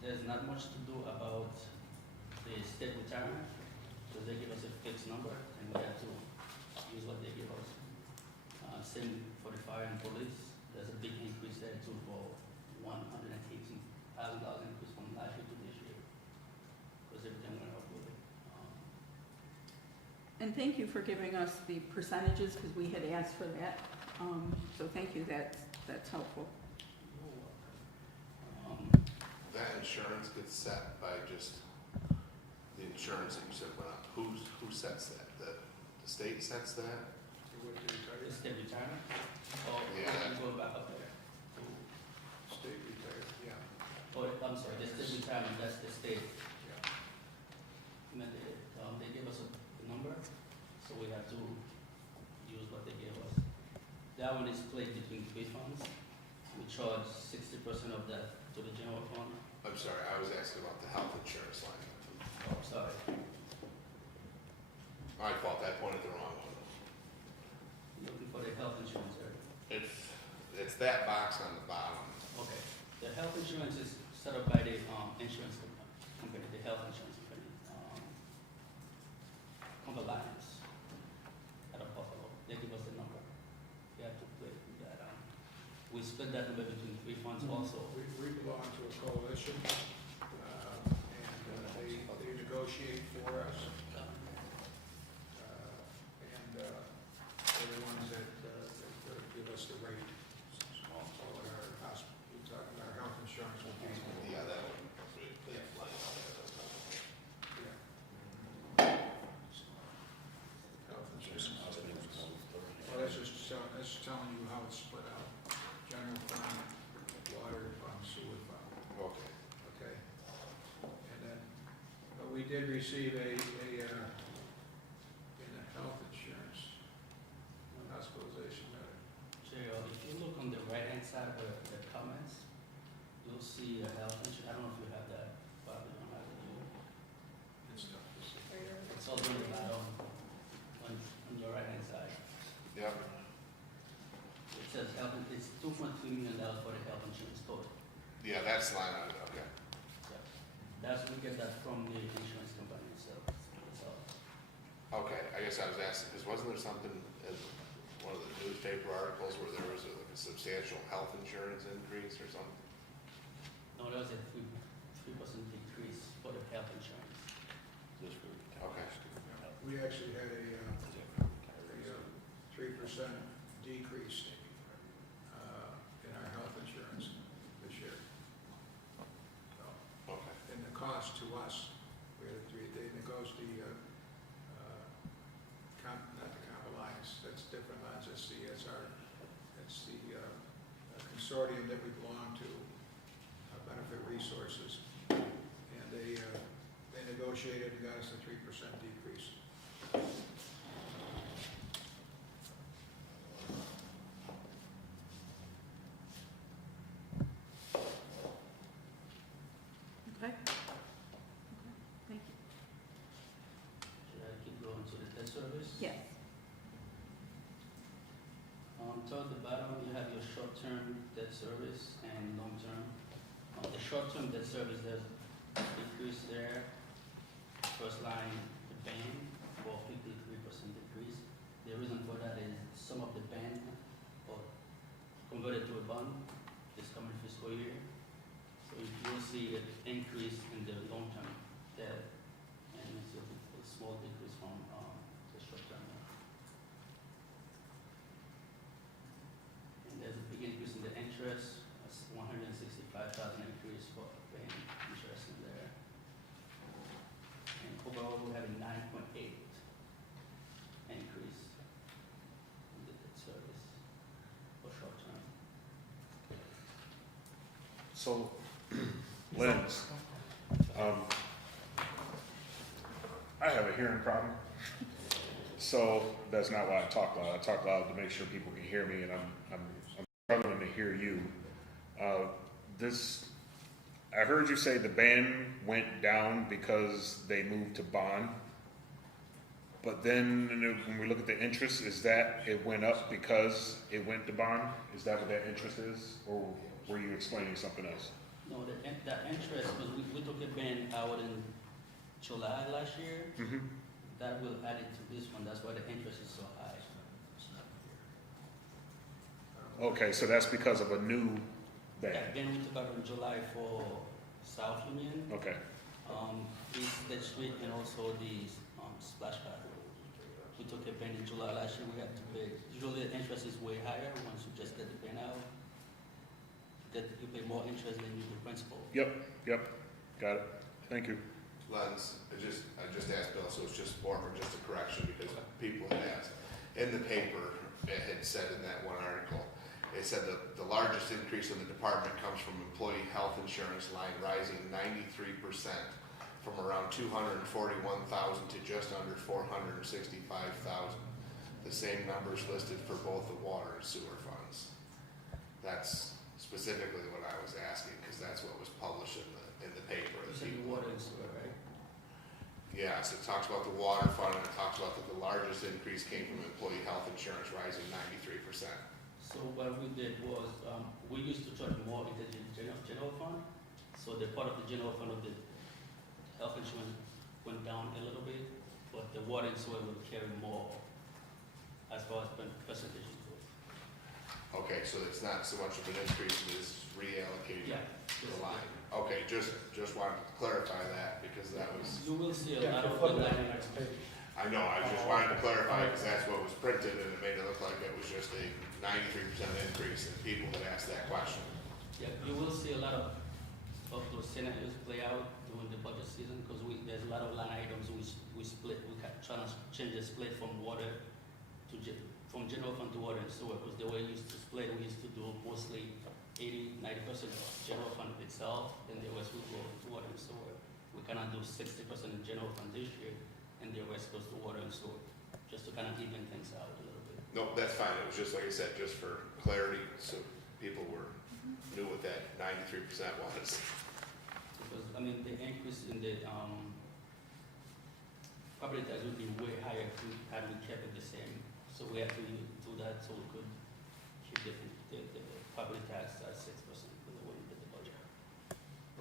There's not much to do about the state retirement, because they give us a fixed number, and we have to use what they give us. Same for the fire and police. There's a big increase there too, for $118,000 increase from last year to this year, because everything went up with it. And thank you for giving us the percentages, because we had asked for that. So thank you, that's helpful. That insurance gets set by just the insurance that you said went up, who sets that? The state sets that? With the retired, Is the retirement? Or Yeah. you go back up there? state retired, yeah, Oh, I'm sorry, the state retirement, that's the state. yeah. And then they gave us a number, so we have to use what they gave us. That one is split between 3 funds. We charge 60% of that to the general fund. I'm sorry, I was asking about the health insurance line. Oh, sorry. My fault, I pointed the wrong one. Looking for the health insurance, right? It's that box on the bottom. Okay. The health insurance is set up by the insurance company, the health insurance company, Alliance out of Buffalo. They give us the number. We have to play with that. We split that number between 3 funds also. We belong to a coalition, and they negotiate for us. And they're the ones that give us the rate. So what our hospital, we're talking about our health insurance will be. Yeah, that one. Yeah. Health insurance. Well, that's telling you how it's split out. General fund, water fund, sewer fund, Okay. okay? And then, but we did receive in the health insurance, hospitalization letter. Cheryl, if you look on the right-hand side of the comments, you'll see a health insurance. I don't know if you have that, probably don't have it. It's tough to see. It's all on the bottom, on your right-hand side. Yep. It says health, it's $2.3 million for the health insurance total. Yeah, that's line item, okay. Yeah. That's, we get that from the insurance company itself. So, Okay, I guess I was asking, because wasn't there something in one of the newspaper articles where there was like a substantial health insurance increase or something? no, there was a 3% decrease for the health insurance. Okay. We actually had a 3% decrease in our health insurance this year. So, Okay. and the cost to us, they negotiate not the Comp Alliance, that's different lines, it's the consortium that we belong to, Benefit Resources. And they negotiated and got us a 3% decrease. Okay? Thank you. Should I keep going to the debt service? Yes. Toward the bottom, you have your short-term debt service and long-term. The short-term debt service, there's a decrease there. First line, the band, for 53% decrease. The reason for that is some of the band or converted to a bond this coming fiscal year. So you'll see an increase in the long-term debt, and it's a small decrease from the short-term. And there's a big increase in the interest, that's 165,000 increase for paying interest in there. And overall, we have a 9.8 increase in the debt service for short-term. So, Lynn, I have a hearing problem. So that's not why I talk loud. I talk loud to make sure people can hear me, and I'm struggling to hear you. I heard you say the band went down because they moved to bond. But then when we look at the interest, is that it went up because it went to bond? Is that what that interest is? Or were you explaining something else? No, that interest, because we took a band out in July last year, Mm-hmm. that will add it to this one, that's why the interest is so high. Okay, so that's because of a new Yeah, band. then we took out in July for South Union, Okay, East State Street, and also the splash pad. We took a band in July last year, we had to pay, usually the interest is way higher once you just get the band out. You pay more interest than you do principal. yep, got it. Thank you. Lens, I just more for just a correction because people had asked. In the paper, it had said in that one article, it said that the largest increase in the department comes from employee health insurance line rising 93% from around 241,000 to just under 465,000. The same numbers listed for both the water and sewer funds. That's specifically what I was asking, because that's what was published in the paper. You said the water and sewer, right? Yes, it talks about the water fund, and it talks about that the largest increase came from employee health insurance rising 93%. So what we did was, we used to charge more into the general fund. So the part of the general fund of the health insurance went down a little bit, but the water and sewer will carry more as far as percentages go. Okay, so it's not so much of an increase, it is reallocating Yeah. the line. Okay, just wanted to clarify that, because that was, You will see a Yeah, lot if you of flip the that on the line. next page. I know, I just wanted to clarify, because that's what was printed, and it made it look like it was just a 93% increase, and people had asked that question. Yeah, you will see a lot of those scenarios play out during the budget season, because there's a lot of line items we split, trying to change the split from water to, from general fund to water and sewer, because the way we used to split, we used to do mostly 80–90% general fund itself, and the rest would go to water and sewer. We cannot do 60% in general fund this year, and the rest goes to water and sewer, just to kind of even things out a little bit. Nope, that's fine, it was just like I said, just for clarity, so people knew what that 93% was. Because, I mean, the increase in the, property tax would be way higher if we kept it the same. So we have to do that so we could keep the property tax at 6% with the way we did the budget.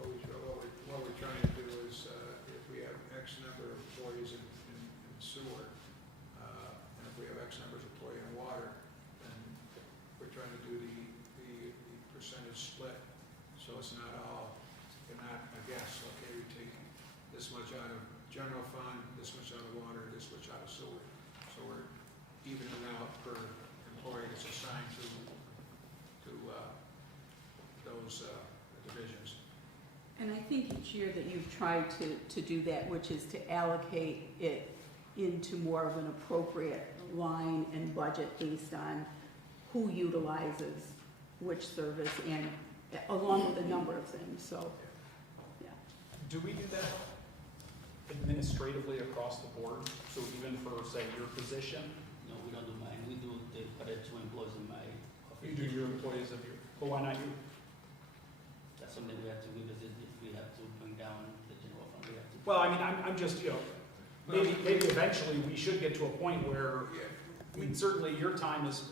What we're trying to do is, if we have X number of employees in sewer, and if we have X numbers of employees in water, then we're trying to do the percentage split, so it's not all, and not a guess, okay, we take this much out of general fund, this much out of water, this much out of sewer. So we're evening out per employee that's assigned to those divisions. And I think each year that you've tried to do that, which is to allocate it into more of an appropriate line and budget based on who utilizes which service and along with a number of things, so, yeah. Do we do that administratively across the board? So even for, say, your position, No, we don't do mine. We do the other two employees in my office. you do your employees of your, but why not you? That's something we have to revisit if we have to bring down the general fund. We have to. Well, I mean, I'm just, maybe eventually we should get to a point where, Yeah, I mean, certainly your time is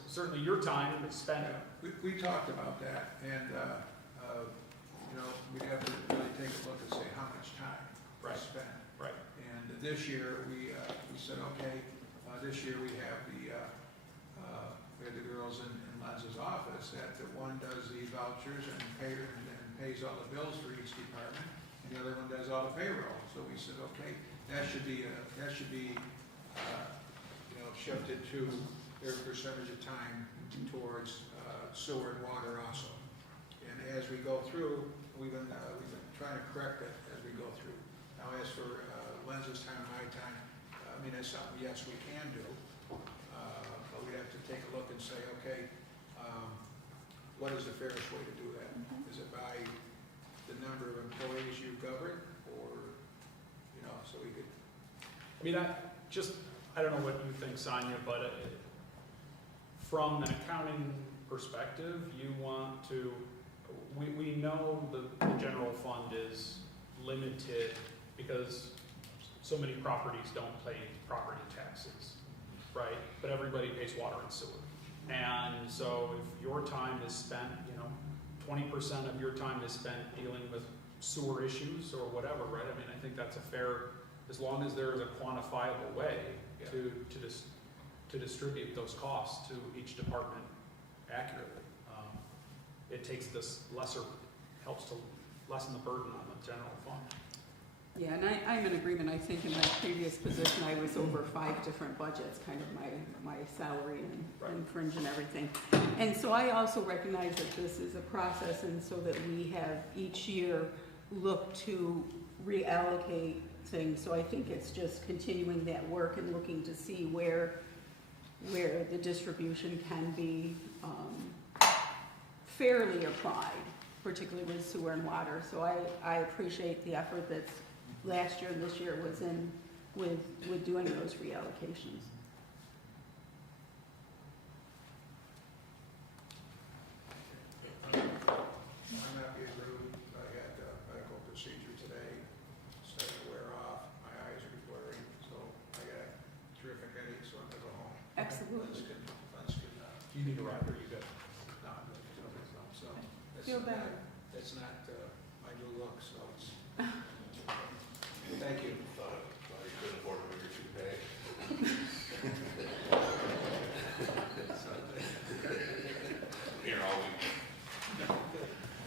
spent. we talked about that, and, we'd have to really take a look and say how much time to Right. spend. Right. And this year, we said, okay, this year we have the girls in Lenz's office, that the one does the vouchers and pays all the bills for each department, and the other one does all the payroll. So we said, okay, that should be shifted to their percentage of time towards sewer and water also. And as we go through, we've been trying to correct it as we go through. Now, as for Lenz's time, my time, I mean, that's something, yes, we can do, but we have to take a look and say, okay, what is the fairest way to do that? Is it by the number of employees you govern, or, so we could. I mean, I don't know what you think, Sonia, but from an accounting perspective, you want to, we know the general fund is limited because so many properties don't pay property taxes, right? But everybody pays water and sewer. And so if your time is spent, 20% of your time is spent dealing with sewer issues or whatever, right? I mean, I think that's a fair, as long as there is a quantifiable way to distribute those costs to each department accurately. It takes this helps to lessen the burden on the general fund. Yeah, and I'm in agreement. I think in my previous position, I was over 5 different budgets, kind of my salary and fringe and everything. And so I also recognize that this is a process, and so that we have each year look to reallocate things. So I think it's just continuing that work and looking to see where the distribution can be fairly applied, particularly with sewer and water. So I appreciate the effort that's last year and this year was in with doing those reallocations. I'm not being rude, I had a medical procedure today, starting to wear off, my eyes are blurry, so I got terrific headache, so I'm gonna go home. Absolutely. Let's get, Do you need a ride or you good? no, I'm good, so. that's Feel not- better. That's not, my new look, so it's, thank you. Thought you couldn't afford a bigger toupee. Here all week.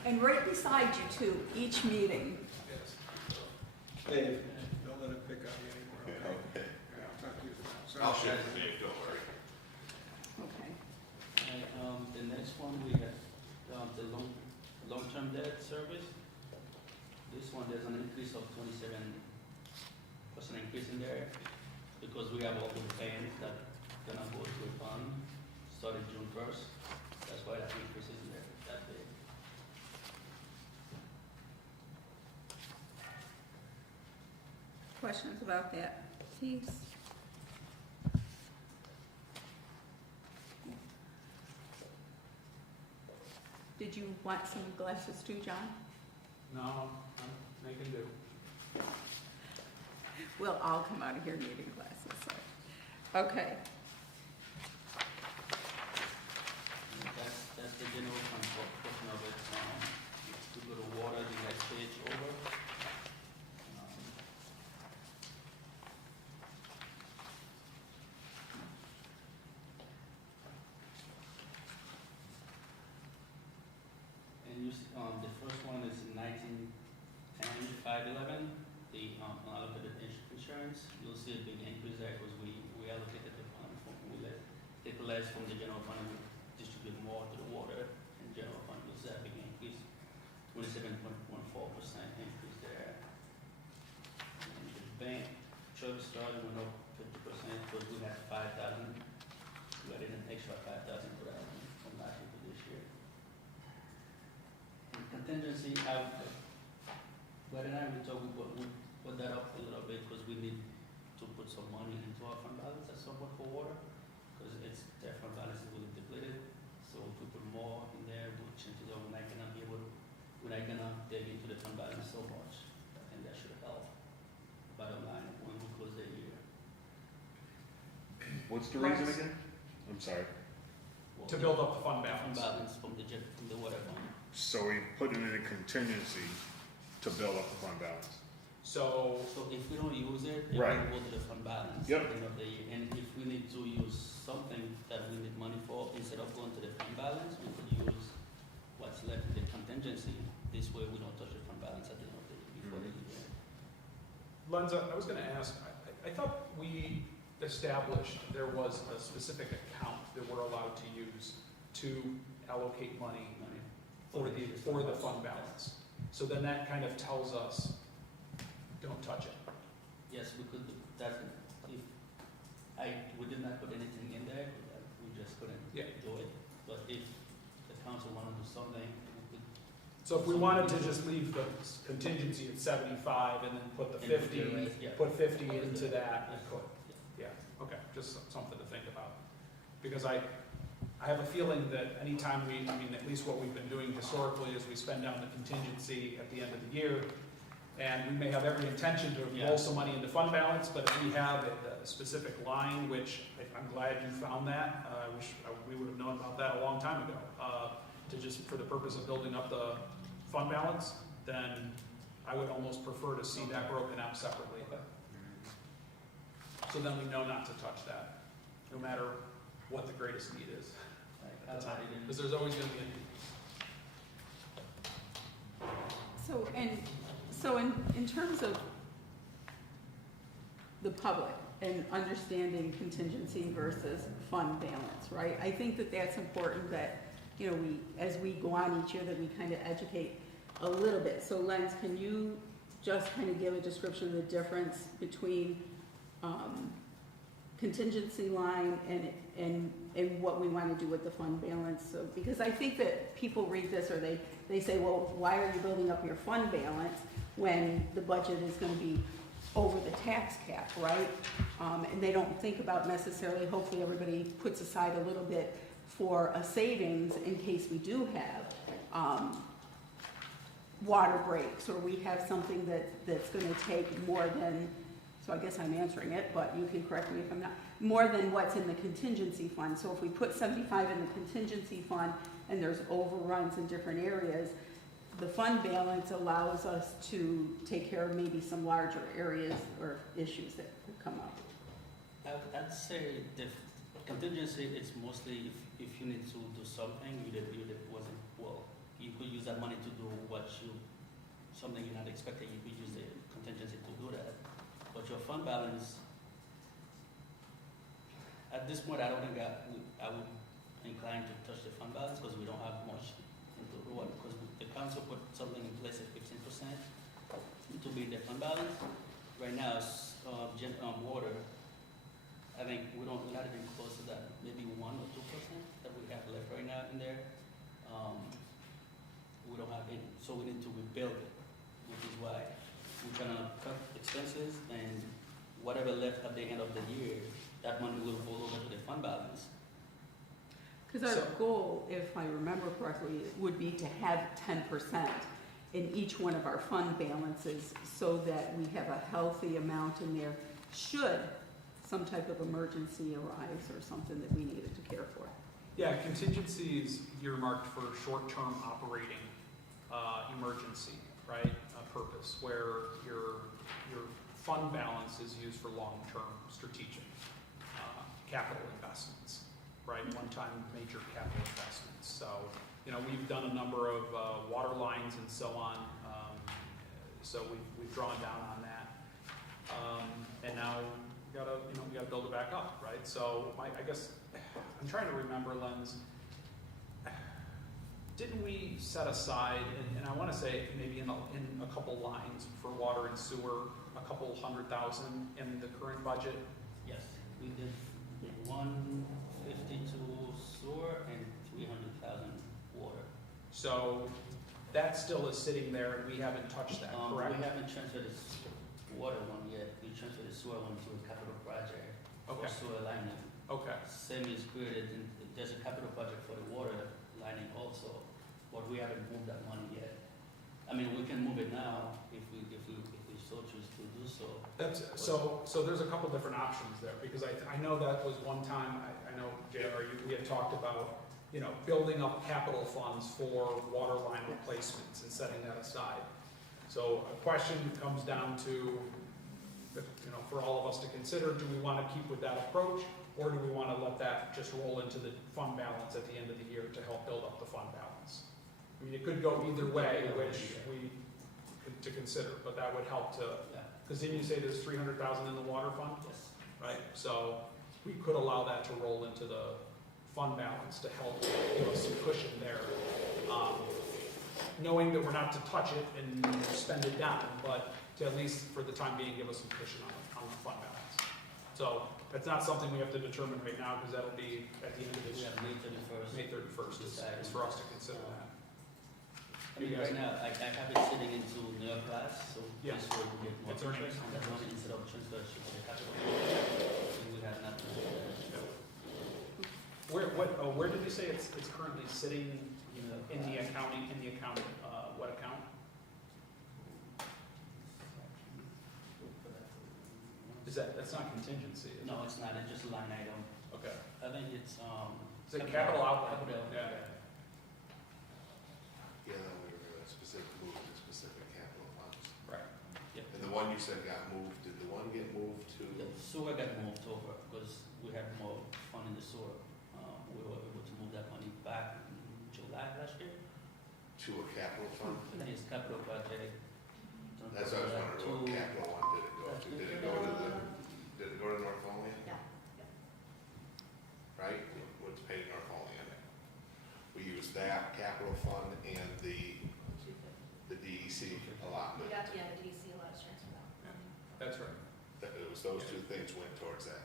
And right beside you too, each meeting. Yes. Dave, don't let it pick on you anymore, okay? Yeah, I'll talk to you tomorrow. Sorry. I'll share with Dave, don't worry. Okay. The next one, we have, the long-term debt service. This one, there's an increase of 27% increase in there, because we have all the payments that gonna go to a fund, starting June 1st. That's why that increase is in there, that big. Questions about that, please? Did you want some glasses too, John? No, I'm making do. We'll all come out of here needing glasses, so. Okay, That's the general fund portion of it. To go to water, the next page over. And you see, the first one is 1910-511, the unallocated insurance. You'll see a big increase there because we allocated the fund from, take less from the general fund and we distribute more to the water, and general fund was that big increase, 27.14% increase there. And the bank service charge went up 50% because we had 5,000, we added an extra 5,000 for that one from last year to this year. And contingency, but then we thought we put that up a little bit because we need to put some money into our fund balance at some point for water, because it's, their fund balance is really depleted. So if we put more in there, chances are we're not gonna be able, we're not gonna dig into the fund balance so much. I think that should help the bottom line when we close the year. What's the reason again? I'm sorry. Well, To build up the fund Fund balance. balance from the water fund. So we put it in a contingency to build up the fund balance. So, So if we don't use it, it Right. will go to the fund balance Yep. at the end of the year. And if we need to use something that we need money for, instead of going to the fund balance, we could use what's left in the contingency. This way we don't touch the fund balance at the end of the year before the year. Lenza, I was gonna ask, I thought we established there was a specific account that we're allowed to use to allocate money for the fund balance. So then that kind of tells us, don't touch it. Yes, we could do that. If we did not put anything in there, we just couldn't Yeah. do it. But if the council wanted to do something, we could. So if we wanted to just leave the contingency at 75 and then put the And put the 50, rest, yeah. put 50 into that, we Yes. could. Yeah, okay, just something to think about. Because I have a feeling that anytime at least what we've been doing historically is we spend down the contingency at the end of the year, and we may have every intention to Yeah. roll some money into fund balance, but if we have a specific line, which I'm glad you found that, I wish we would have known about that a long time ago, to just, for the purpose of building up the fund balance, then I would almost prefer to see that broken out separately. So then we know not to touch that, no matter what the greatest need is. Like, I'll add it in. Because there's always gonna be a need. So in terms of the public and understanding contingency versus fund balance, right? I think that that's important that, as we go on each year, that we kind of educate a little bit. So Lens, can you just kind of give a description of the difference between contingency line and what we want to do with the fund balance. So, because I think that people read this or they say, well, why are you building up your fund balance when the budget is going to be over the tax cap, right? And they don't think about necessarily, hopefully everybody puts aside a little bit for a savings in case we do have water breaks, or we have something that's gonna take more than, so I guess I'm answering it, but you can correct me if I'm not, more than what's in the contingency fund. So if we put 75 in the contingency fund and there's overruns in different areas, the fund balance allows us to take care of maybe some larger areas or issues that could come up. I'd say the contingency is mostly if you need to do something, wasn't, well, you could use that money to do something you're not expecting, you could use the contingency to do that. But your fund balance, at this point, I don't think I would incline to touch the fund balance because we don't have much into the water, because the council put something in place at 15% to be the fund balance. Right now, it's, water, I think we're not even close to that, maybe 1 or 2% that we have left right now in there. We don't have any, so we need to rebuild it, which is why we're trying to cut expenses, and whatever left at the end of the year, that money will roll over to the fund balance. Because our goal, if I remember correctly, would be to have 10% in each one of our fund balances so that we have a healthy amount in there should some type of emergency arise or something that we needed to care for. Yeah, contingency is earmarked for short-term operating emergency, right, purpose, where your fund balance is used for long-term strategic capital investments, right, one-time major capital investments. So, we've done a number of water lines and so on, so we've drawn down on that, and now we gotta build it back up, right? So I guess I'm trying to remember, Lenz, didn't we set aside, and I want to say maybe in a couple lines for water and sewer, a couple $100,000 in the current budget? Yes, we did 152 sewer and 300,000 water. So that still is sitting there and we haven't touched that, correct? We haven't transferred the water one yet. We transferred the sewer one to a capital project for Okay. sewer lining. Okay. Same is created, there's a capital project for the water lining also, but we haven't moved that money yet. I mean, we can move it now if we so choose to do so. So there's a couple different options there, because I know that was one time, I know, JR, we had talked about, building up capital funds for water line replacements and setting that aside. So a question comes down to, for all of us to consider, do we want to keep with that approach, or do we want to let that just roll into the fund balance at the end of the year to help build up the fund balance? I mean, it could go either way, which to consider, but that would help to, because didn't you say there's 300,000 in the water fund? Yes. Right, so we could allow that to roll into the fund balance to help give us some cushion there. Knowing that we're not to touch it and spend it down, but to at least for the time being, give us some cushion on the fund balance. So that's not something we have to determine right now, because that'll be at the end of this We have May 31st. May 31st is for us to consider that. I mean, right now, I have it sitting into near class, so Yeah. this way we get more It's earning. interest on that money instead of transfer it to the capital. So we have nothing. Where did you say it's currently sitting in the accounting, what account? That's not contingency, is it? No, it's not, it's just a line item. Okay. I think it's, Is it capital outlay? Capital, Yeah. Yeah, then we were gonna specific move to specific capital funds. Right. And the one you said got moved, did the one get moved to? The sewer got moved over because we had more fun in the sewer. We were able to move that money back in July last year. To a capital fund? I think it's capital project. That's what I was wondering, what capital one did it go to? Did it go to North Olean? Yeah. Right, what's paid North Olean? We used that capital fund and the DEC allotment. We got, the DEC those two things went towards that.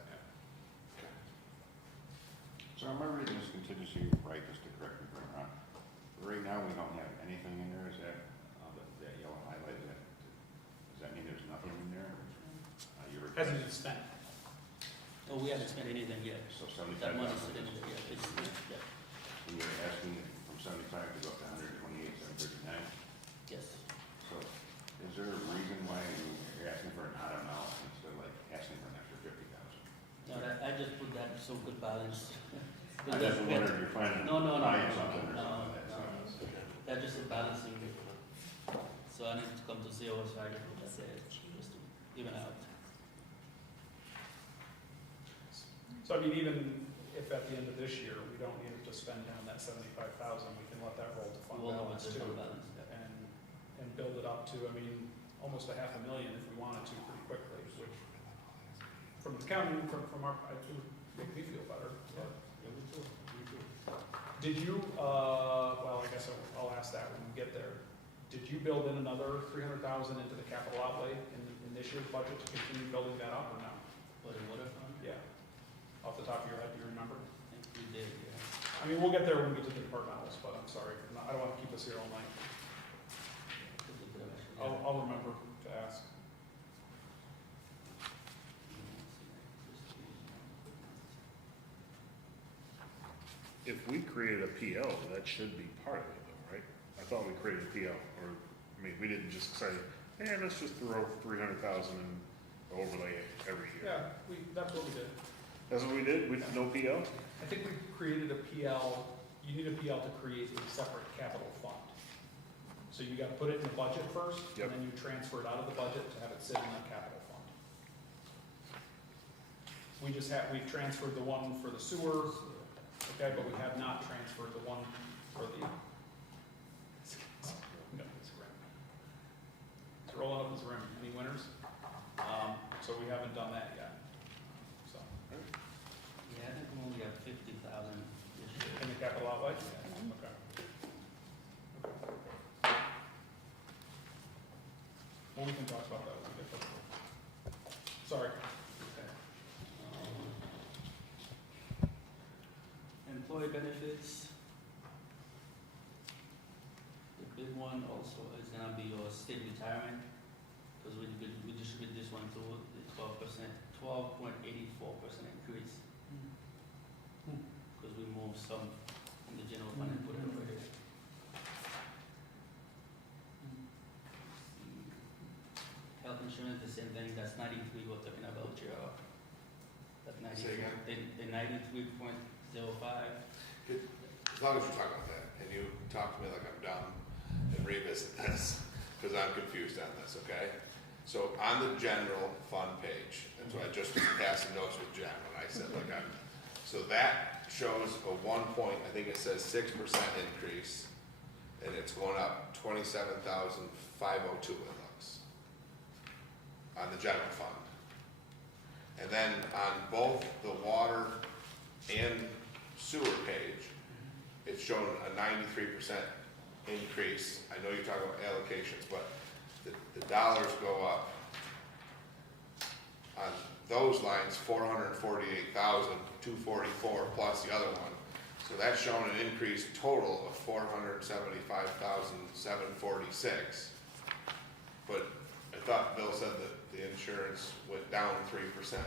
So am I reading this contingency right, just to correct me if I'm wrong? Right now, we don't have anything in there, is that, that yellow highlight, does that mean there's nothing in there? You're Hasn't been spent. Oh, we haven't spent anything yet. So That 75,000. money's sitting there, yeah, it's, yeah, And you're asking from 75 to go up to 128, 739? yes. So is there a reason why you're asking for an odd amount instead of like asking for an extra 50,000? No, I just put that so good balance. I just wondered if you're planning No, on no, no, buying no, something or no, something like that. no. That's just a balancing. So I need to come to zero, so I just put that there, just to even out. So I mean, even if at the end of this year, we don't need to spend down that 75,000, we can let that roll to fund We'll have a balance too. different balance, yeah. And build it up to, I mean, almost $500,000 if we wanted to pretty quickly, which from the county, from our, I do make me feel better. Yeah, me too, me too. Did you, well, I guess I'll ask that when we get there. Did you build in another 300,000 into the capital outlay in this year's budget to continue building that up or no? For the water fund, Yeah. Off the top of your head, do you remember? I think we did, yeah. I mean, we'll get there when we get to the departmentals, but I'm sorry, I don't want to keep us here all night. I'll remember to ask. If we created a PO, that should be part of it though, right? I thought we created a PO, or, I mean, we didn't just say, hey, let's just throw 300,000 and overlay it every year. Yeah, that's what we did. That's what we did, with no PO? I think we created a PL, you need a PL to create a separate capital fund. So you gotta put it in the budget first, Yep. and then you transfer it out of the budget to have it sit in the capital fund. We've transferred the one for the sewer, okay, but we have not transferred the one for the. No, it's rim. It's rolling up his rim, any winners? So we haven't done that yet, so, Yeah, I think we only have 50,000 this year. in the capital outlay? Mhm. Okay. Well, we can talk about that when we get there. Sorry. Employee benefits. The big one also is gonna be your state retirement, because we distribute this one to the 12.84% increase. Because we moved some from the general fund and put it over here. Health insurance, the same thing, that's 93 we're talking about, your, that Say 93, again? the 93.05. As long as you talk about that, and you talk to me like I'm dumb, and revisit this, because I'm confused on this, okay? So on the general fund page, and so I just was passing notes with Jen when I said like so that shows a 1 point, I think it says 6% increase, and it's going up 27,502 it looks, on the general fund. And then on both the water and sewer page, it's shown a 93% increase. I know you're talking about allocations, but the dollars go up on those lines, 448,244 plus the other one. So that's showing an increase total of 475,746. But I thought Bill said that the insurance went down 3%.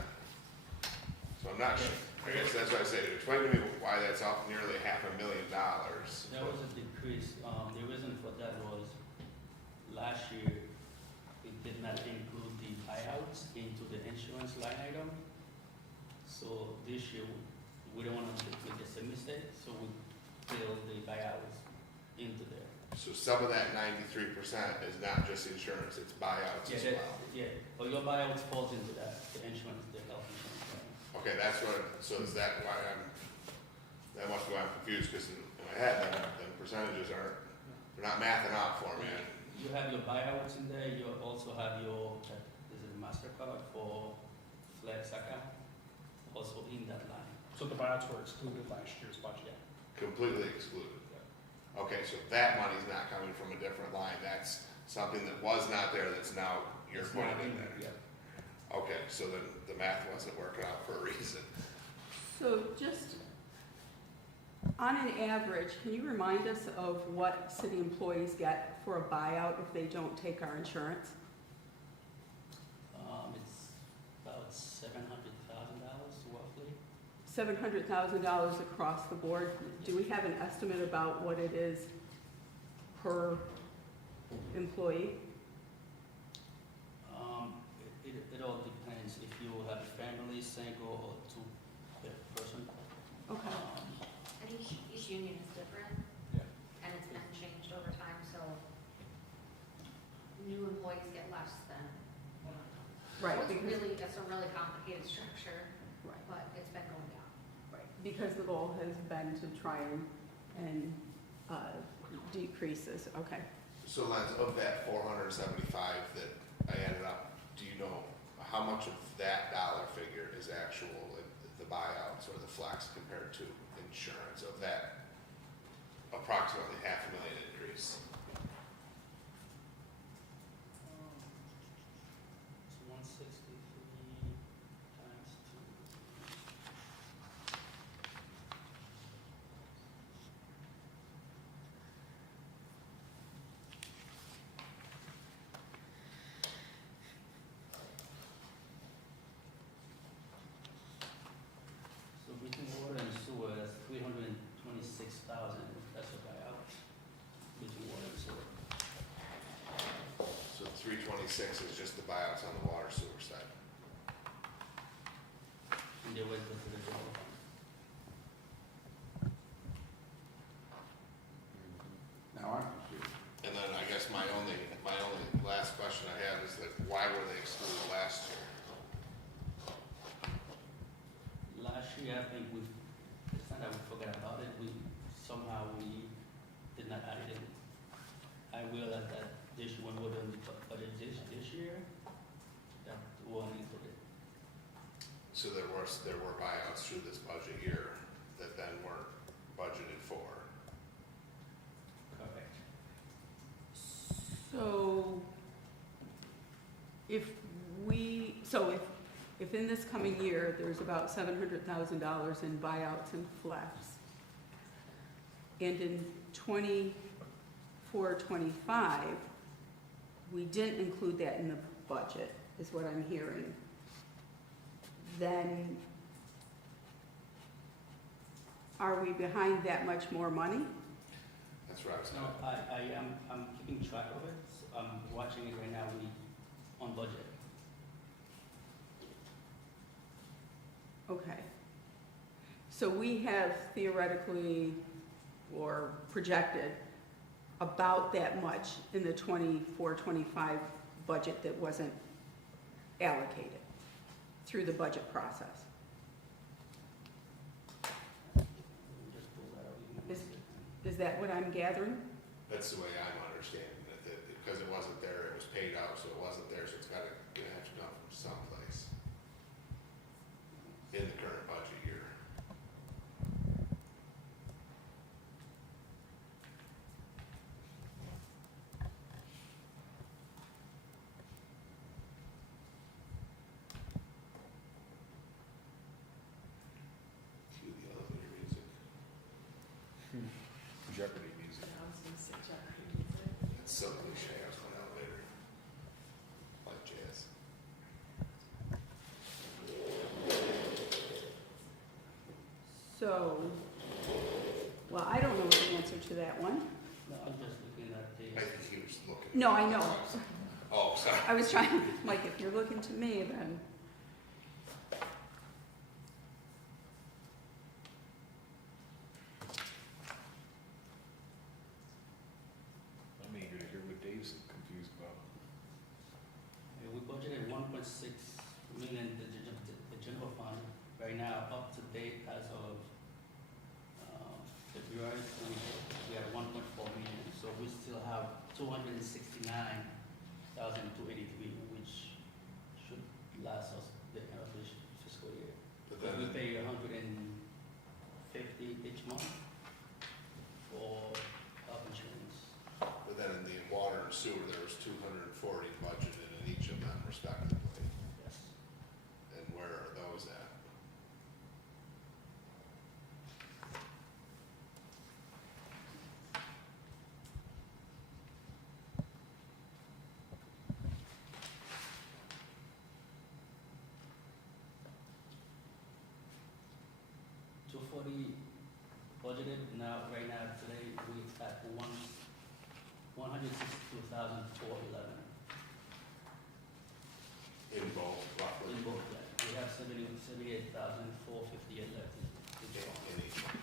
So I'm not sure. I guess that's what I said. Explain to me why that's up nearly $500,000. That was a decrease. The reason for that was last year, it did not include the buyouts into the insurance line item. So this year, we don't want to make the same mistake, so we build the buyouts into there. So some of that 93% is not just insurance, it's buyouts as well. Yeah, but your buyouts falls into that, the insurance, the health insurance line. Okay, that's what, so is that why that must be why I'm confused, because in my head, the percentages aren't, they're not mathing out for me. You have your buyouts in there, you also have your, is it MasterCard for flex account, also in that line. So the buyouts were excluded last year's budget. Completely excluded. Okay, so that money's not coming from a different line, that's something that was not there that's now you're It's putting not in there. Yeah. Okay, so then the math wasn't working out for a reason. So just on an average, can you remind us of what city employees get for a buyout if they don't take our insurance? It's about $700,000 roughly. $700,000 across the board. Do we have an estimate about what it is per employee? It all depends if you have a family, single, or two person. Okay. And each union is different, Yeah. and it's been changed over time, so new employees get less than old employees. Right, So it's because- really, it's a really complicated structure, Right. but it's been going down. Right, because the goal has been to try and decrease this, okay. So Lance, of that 475 that I added up, do you know how much of that dollar figure is actual, like, the buyouts or the flex compared to insurance of that approximately $500,000 increase? It's 163 times 2. So between water and sewer, that's 326,000, that's a buyout, between water and sewer. So 326 is just the buyouts on the water sewer side. And the rest goes to the general fund. Now I'm confused. And then I guess my only last question I have is like, why were they excluded last year? Last year, I think it's not that we forgot about it, we did not add it in. I realized that this year when we're doing the budget this year, that won't include it. So there were buyouts through this budget year that then weren't budgeted for. Correct. So if in this coming year, there's about $700,000 in buyouts and flex, and in 24-25, we didn't include that in the budget, is what I'm hearing, then are we behind that much more money? That's what I was No, I'm keeping track of it, I'm watching it right now, on budget. Okay. So we have theoretically or projected about that much in the 24-25 budget that wasn't allocated through the budget process. Just pull that out. Is that what I'm gathering? That's the way I'm understanding it, that because it wasn't there, it was paid out, so it wasn't there, so it's gonna have to come from someplace in the current budget year. Cue the elevator music. Jeopardy music. It's so cliche, I was on an elevator. Like jazz. So, well, I don't know the answer to that one. No, I'm just looking at I the, think he was looking. No, I know. Oh, sorry. I was trying, Mike, if you're looking to me, then, I'm eager to hear what Dave's confused about. we budgeted 1.6 million, the general fund, right now, up to date as of February, we have 1.4 million, so we still have 269,283, which should last us the end of this fiscal year. But But we then, pay 150 each month for health insurance. but then in the water and sewer, there was 240 budgeted in each of them respectively. Yes. already budgeted, now, right now, today, we at 162,411 In both, roughly. in both, yeah. We have 78,458 left in each one. In each one.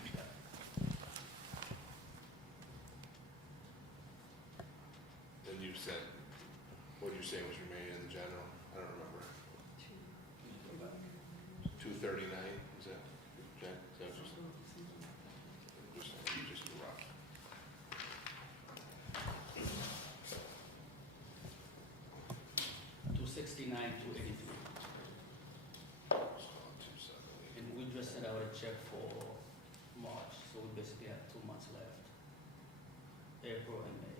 Then you said, what did you say was remaining in the general? I don't remember. 239, is that, Jen? Is that just rough? 269, 283. So 270. And we just sent out a check for March, so we basically have 2 months left. April and May.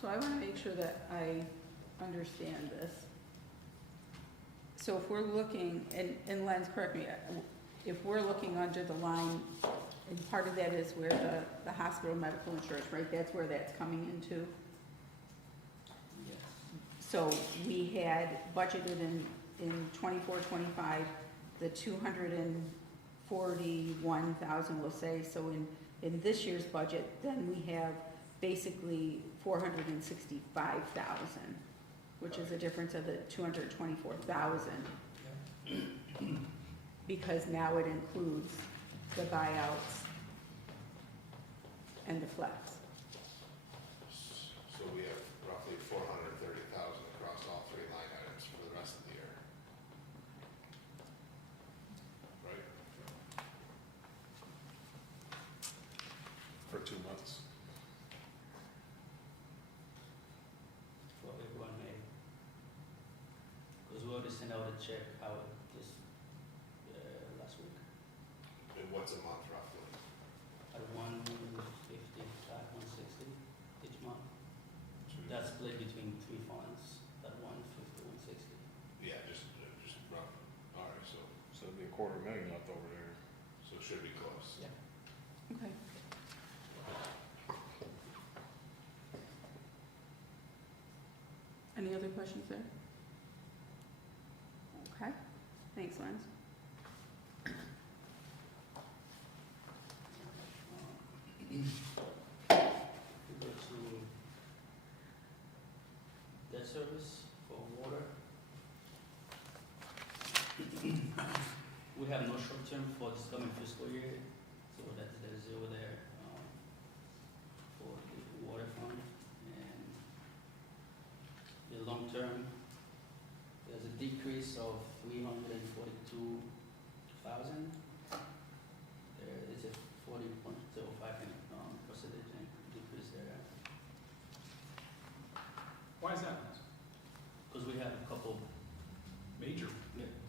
So I want to make sure that I understand this. So if we're looking, and Len's, correct me, if we're looking under the line, and part of that is where the hospital medical insurance, right, that's where that's coming into? Yes. So we had budgeted in 24-25 the 241,000, we'll say, so in this year's budget, then we have basically 465,000, which is a difference of the 224,000, because now it includes the buyouts and the flex. So we have roughly 430,000 across all three line items for the rest of the year. Right? For 2 months. For April and May. Because we already sent out a check out this, last week, And what's a month roughly? at 150, 160 each month. So we- That's split between 3 funds, at 150, 160. Yeah, just rough. All right, so So it'd be $250,000 left over there. it should be close. Yeah. Okay. Any other questions there? Okay, thanks, Lance. We go to debt service for water. We have no short term for this coming fiscal year, so there's zero there, for the water fund. And the long term, there's a decrease of 342,000. There is a 40.05 percentage decrease there. Why is that? Because we have a couple, Major.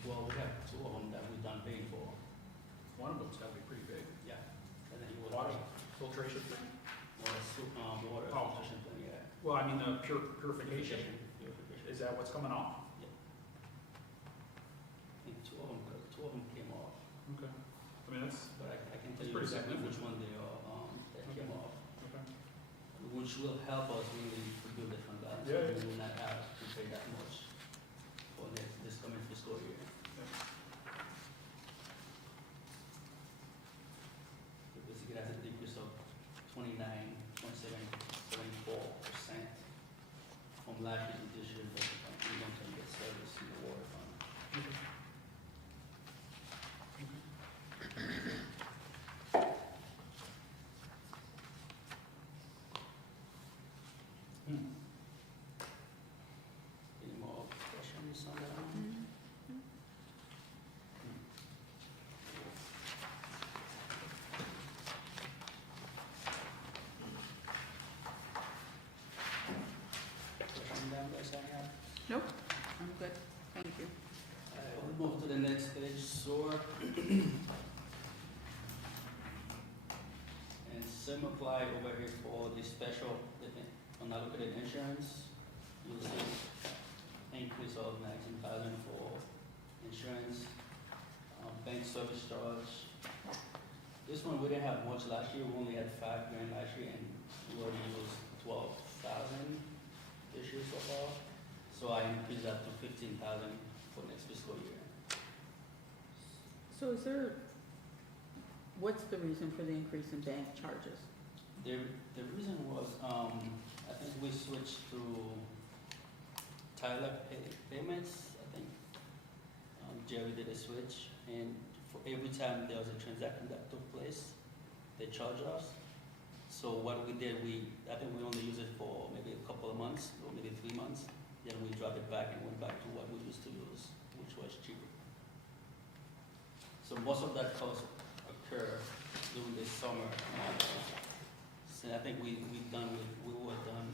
well, we have 2 of them that we've done paying for. One of them's gotta be pretty big. Yeah. And then you would. Water filtration thing? Water Oh. filtration plant, yeah. Well, I mean, the purification. Purification. Is that what's coming off? I think 2 of them came off, Okay. I mean, that's, but I can tell That's you pretty exactly which significant. one they are, that came off, okay. which will help us really rebuild the fund balance. Yeah, yeah. We will not have to pay that much for this coming fiscal year. Basically, that's a decrease of 29.74% from last year to this year, but we don't take that service in the water fund. Any more questions on that one? Question down there, Sonia? Nope, I'm good, thank you. We'll move to the next page, sewer. And same apply over here for the special, unallocated insurance. You'll see increase of 19,000 for insurance, bank service charge. This one, we didn't have much last year, we only had $5,000 last year, and we already used 12,000 this year. 15,000 for next fiscal year. So what's the reason for the increase in bank charges? The reason was, I think we switched to Tyler payments, I think. Jerry did a switch, and for every time there was a transaction that took place, they charge us. So what we did, I think we only used it for maybe a couple of months, or maybe 3 months. Then we dropped it back and went back to what we used to use, which was cheaper. So most of that cost occur during the summer months. So I think we were done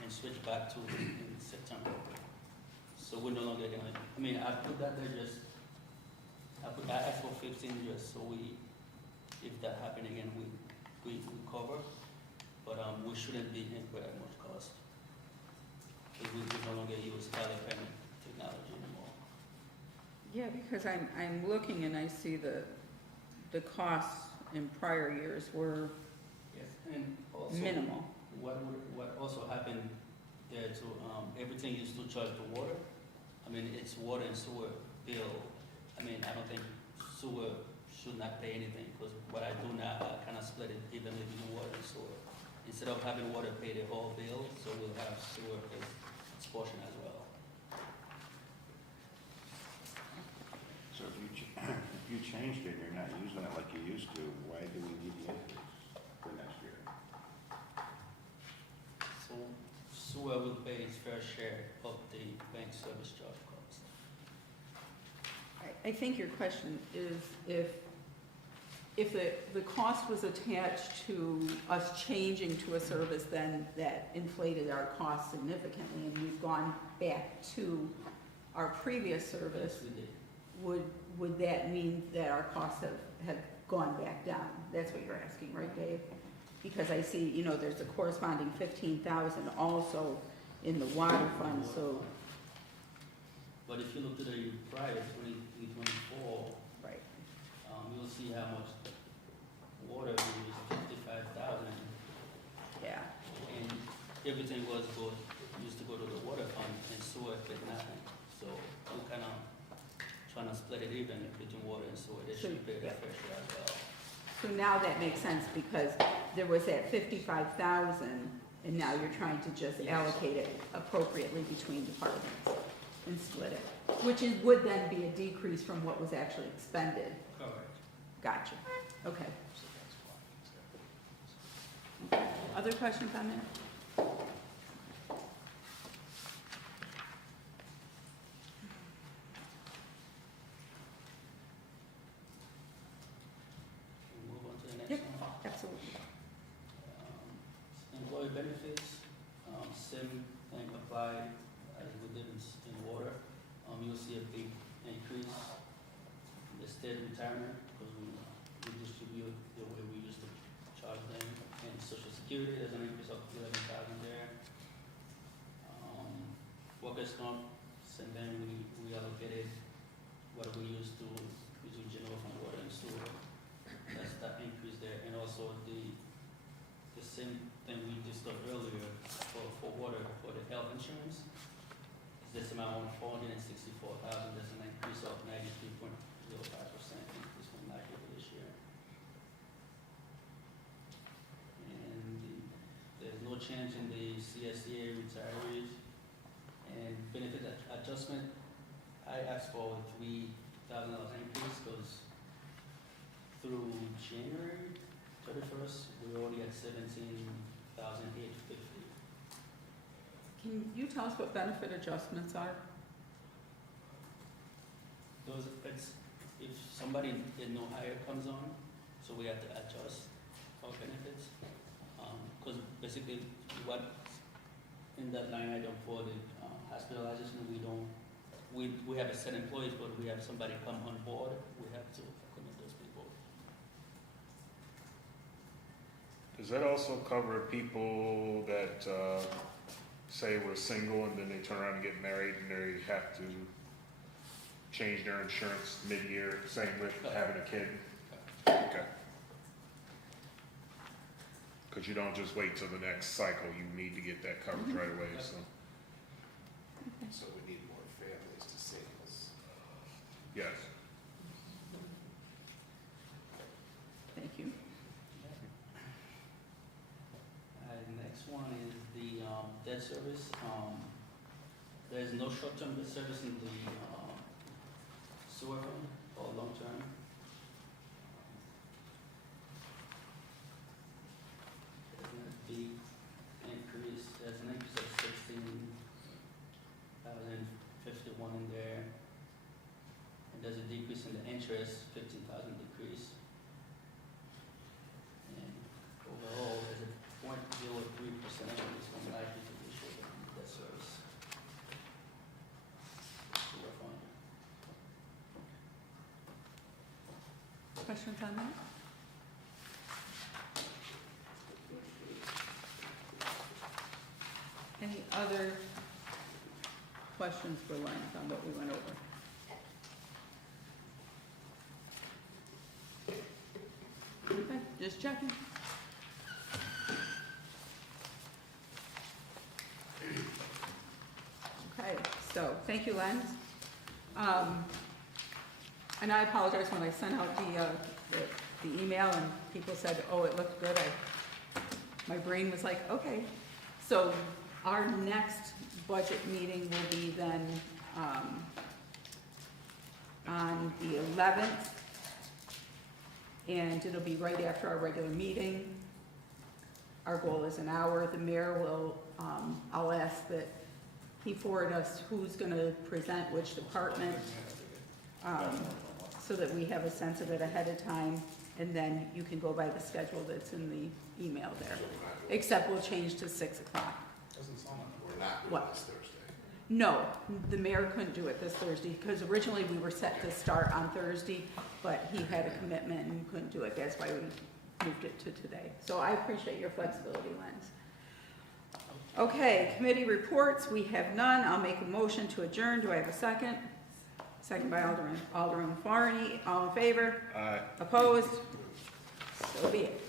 and switched back to in September. So we're no longer gonna, I put that there I asked for 15 just so if that happened again, we cover. But we shouldn't be incurring that much cost. Because we no longer use Tyler payment technology anymore. Yeah, because I'm looking and I see the costs in prior years were Yes, and also minimal. what also happened there too, everything used to charge for water. It's water and sewer bill. I don't think sewer should not pay anything, because what I do now, I kind of split it evenly between water and sewer. Instead of having water pay the whole bill, so we'll have sewer pay its portion as well. So if you changed it, you're not using it like you used to, why do we need the increase for next year? So sewer will pay its fair share of the bank service charge cost. I think your question is if the cost was attached to us changing to a service, then that inflated our costs significantly, and we've gone back to our previous service. Yes, we did. Would that mean that our costs have gone back down? That's what you're asking, right, Dave? Because I see, there's a corresponding 15,000 also in the water fund, so, But if you look to the prior 23-24, right. you'll see how much water we used, 55,000, Yeah, and everything used to go to the water fund, and sewer paid nothing. So we're kind of trying to split it even between water and sewer. They should pay their fair share as well. so now that makes sense, because there was that 55,000, and now you're trying to just Yes. allocate it appropriately between departments and split it, which would then be a decrease from what was actually expended. Correct. Gotcha, okay. Other questions on that? We'll move on to the next Yep. one. Absolutely. Employee benefits, same thing applied as we did in water. You'll see a big increase in the state retirement, because we distribute the way we used to charge them. And social security, there's an increase of 11,000 there. Workers' comp, same thing, we allocated what we used to between general fund, water and sewer. That's that increase there, and also the same thing we discussed earlier for water, for the health insurance. Is this amount $464,000, that's an increase of 93.05% increase from last year to this year. And there's no change in the CSCA retirees and benefit adjustment. I asked for $3,000 increase, because through January 31st, we're only at $17,850. Can you tell us what benefit adjustments are? If somebody in no hire comes on, so we have to adjust our benefits. Because basically, what in that line item for the hospitalization, we have a set employees, but we have somebody come on board, we have to accommodate those people. Does that also cover people that, say we're single and then they turn around and get married and they have to change their insurance mid-year, same with having a kid? Okay. Because you don't just wait till the next cycle, you need to get that coverage right away, so. So we need more families Yes. Thank you. Next one is the, debt service. There's no short-term debt service in the, sewer fund or long-term. There's a big increase, there's an increase of 16,051 in there. And there's a decrease in the interest, 15,000 decrease. And overall, there's a 0.03% increase from last year to this year in debt service. Sewer fund. Questions on that? Any other questions for Lance on what we went over? Okay, just checking. Okay, so, thank you, Len. And I apologize when I sent out the email and people said, oh, it looked good, my brain was like, okay. So, our next budget meeting will be then, on the 11th, and it'll be right after our regular meeting. Our goal is an hour. The mayor will, I'll ask that he forward us who's gonna present which department, so that we have a sense of it ahead of time, and then you can go by the schedule that's in the email there. Except we'll change to 6 o'clock. Doesn't sound like. We're not doing What? this Thursday. No, the mayor couldn't do it this Thursday, because originally we were set to start on Thursday, but he had a commitment and couldn't do it. That's why we moved it to today. So I appreciate your flexibility, Lance. Okay, committee reports, we have none. I'll make a motion to adjourn. Do I have a second? Second by Alderman Farney. All in favor? Aye. Opposed? So be it.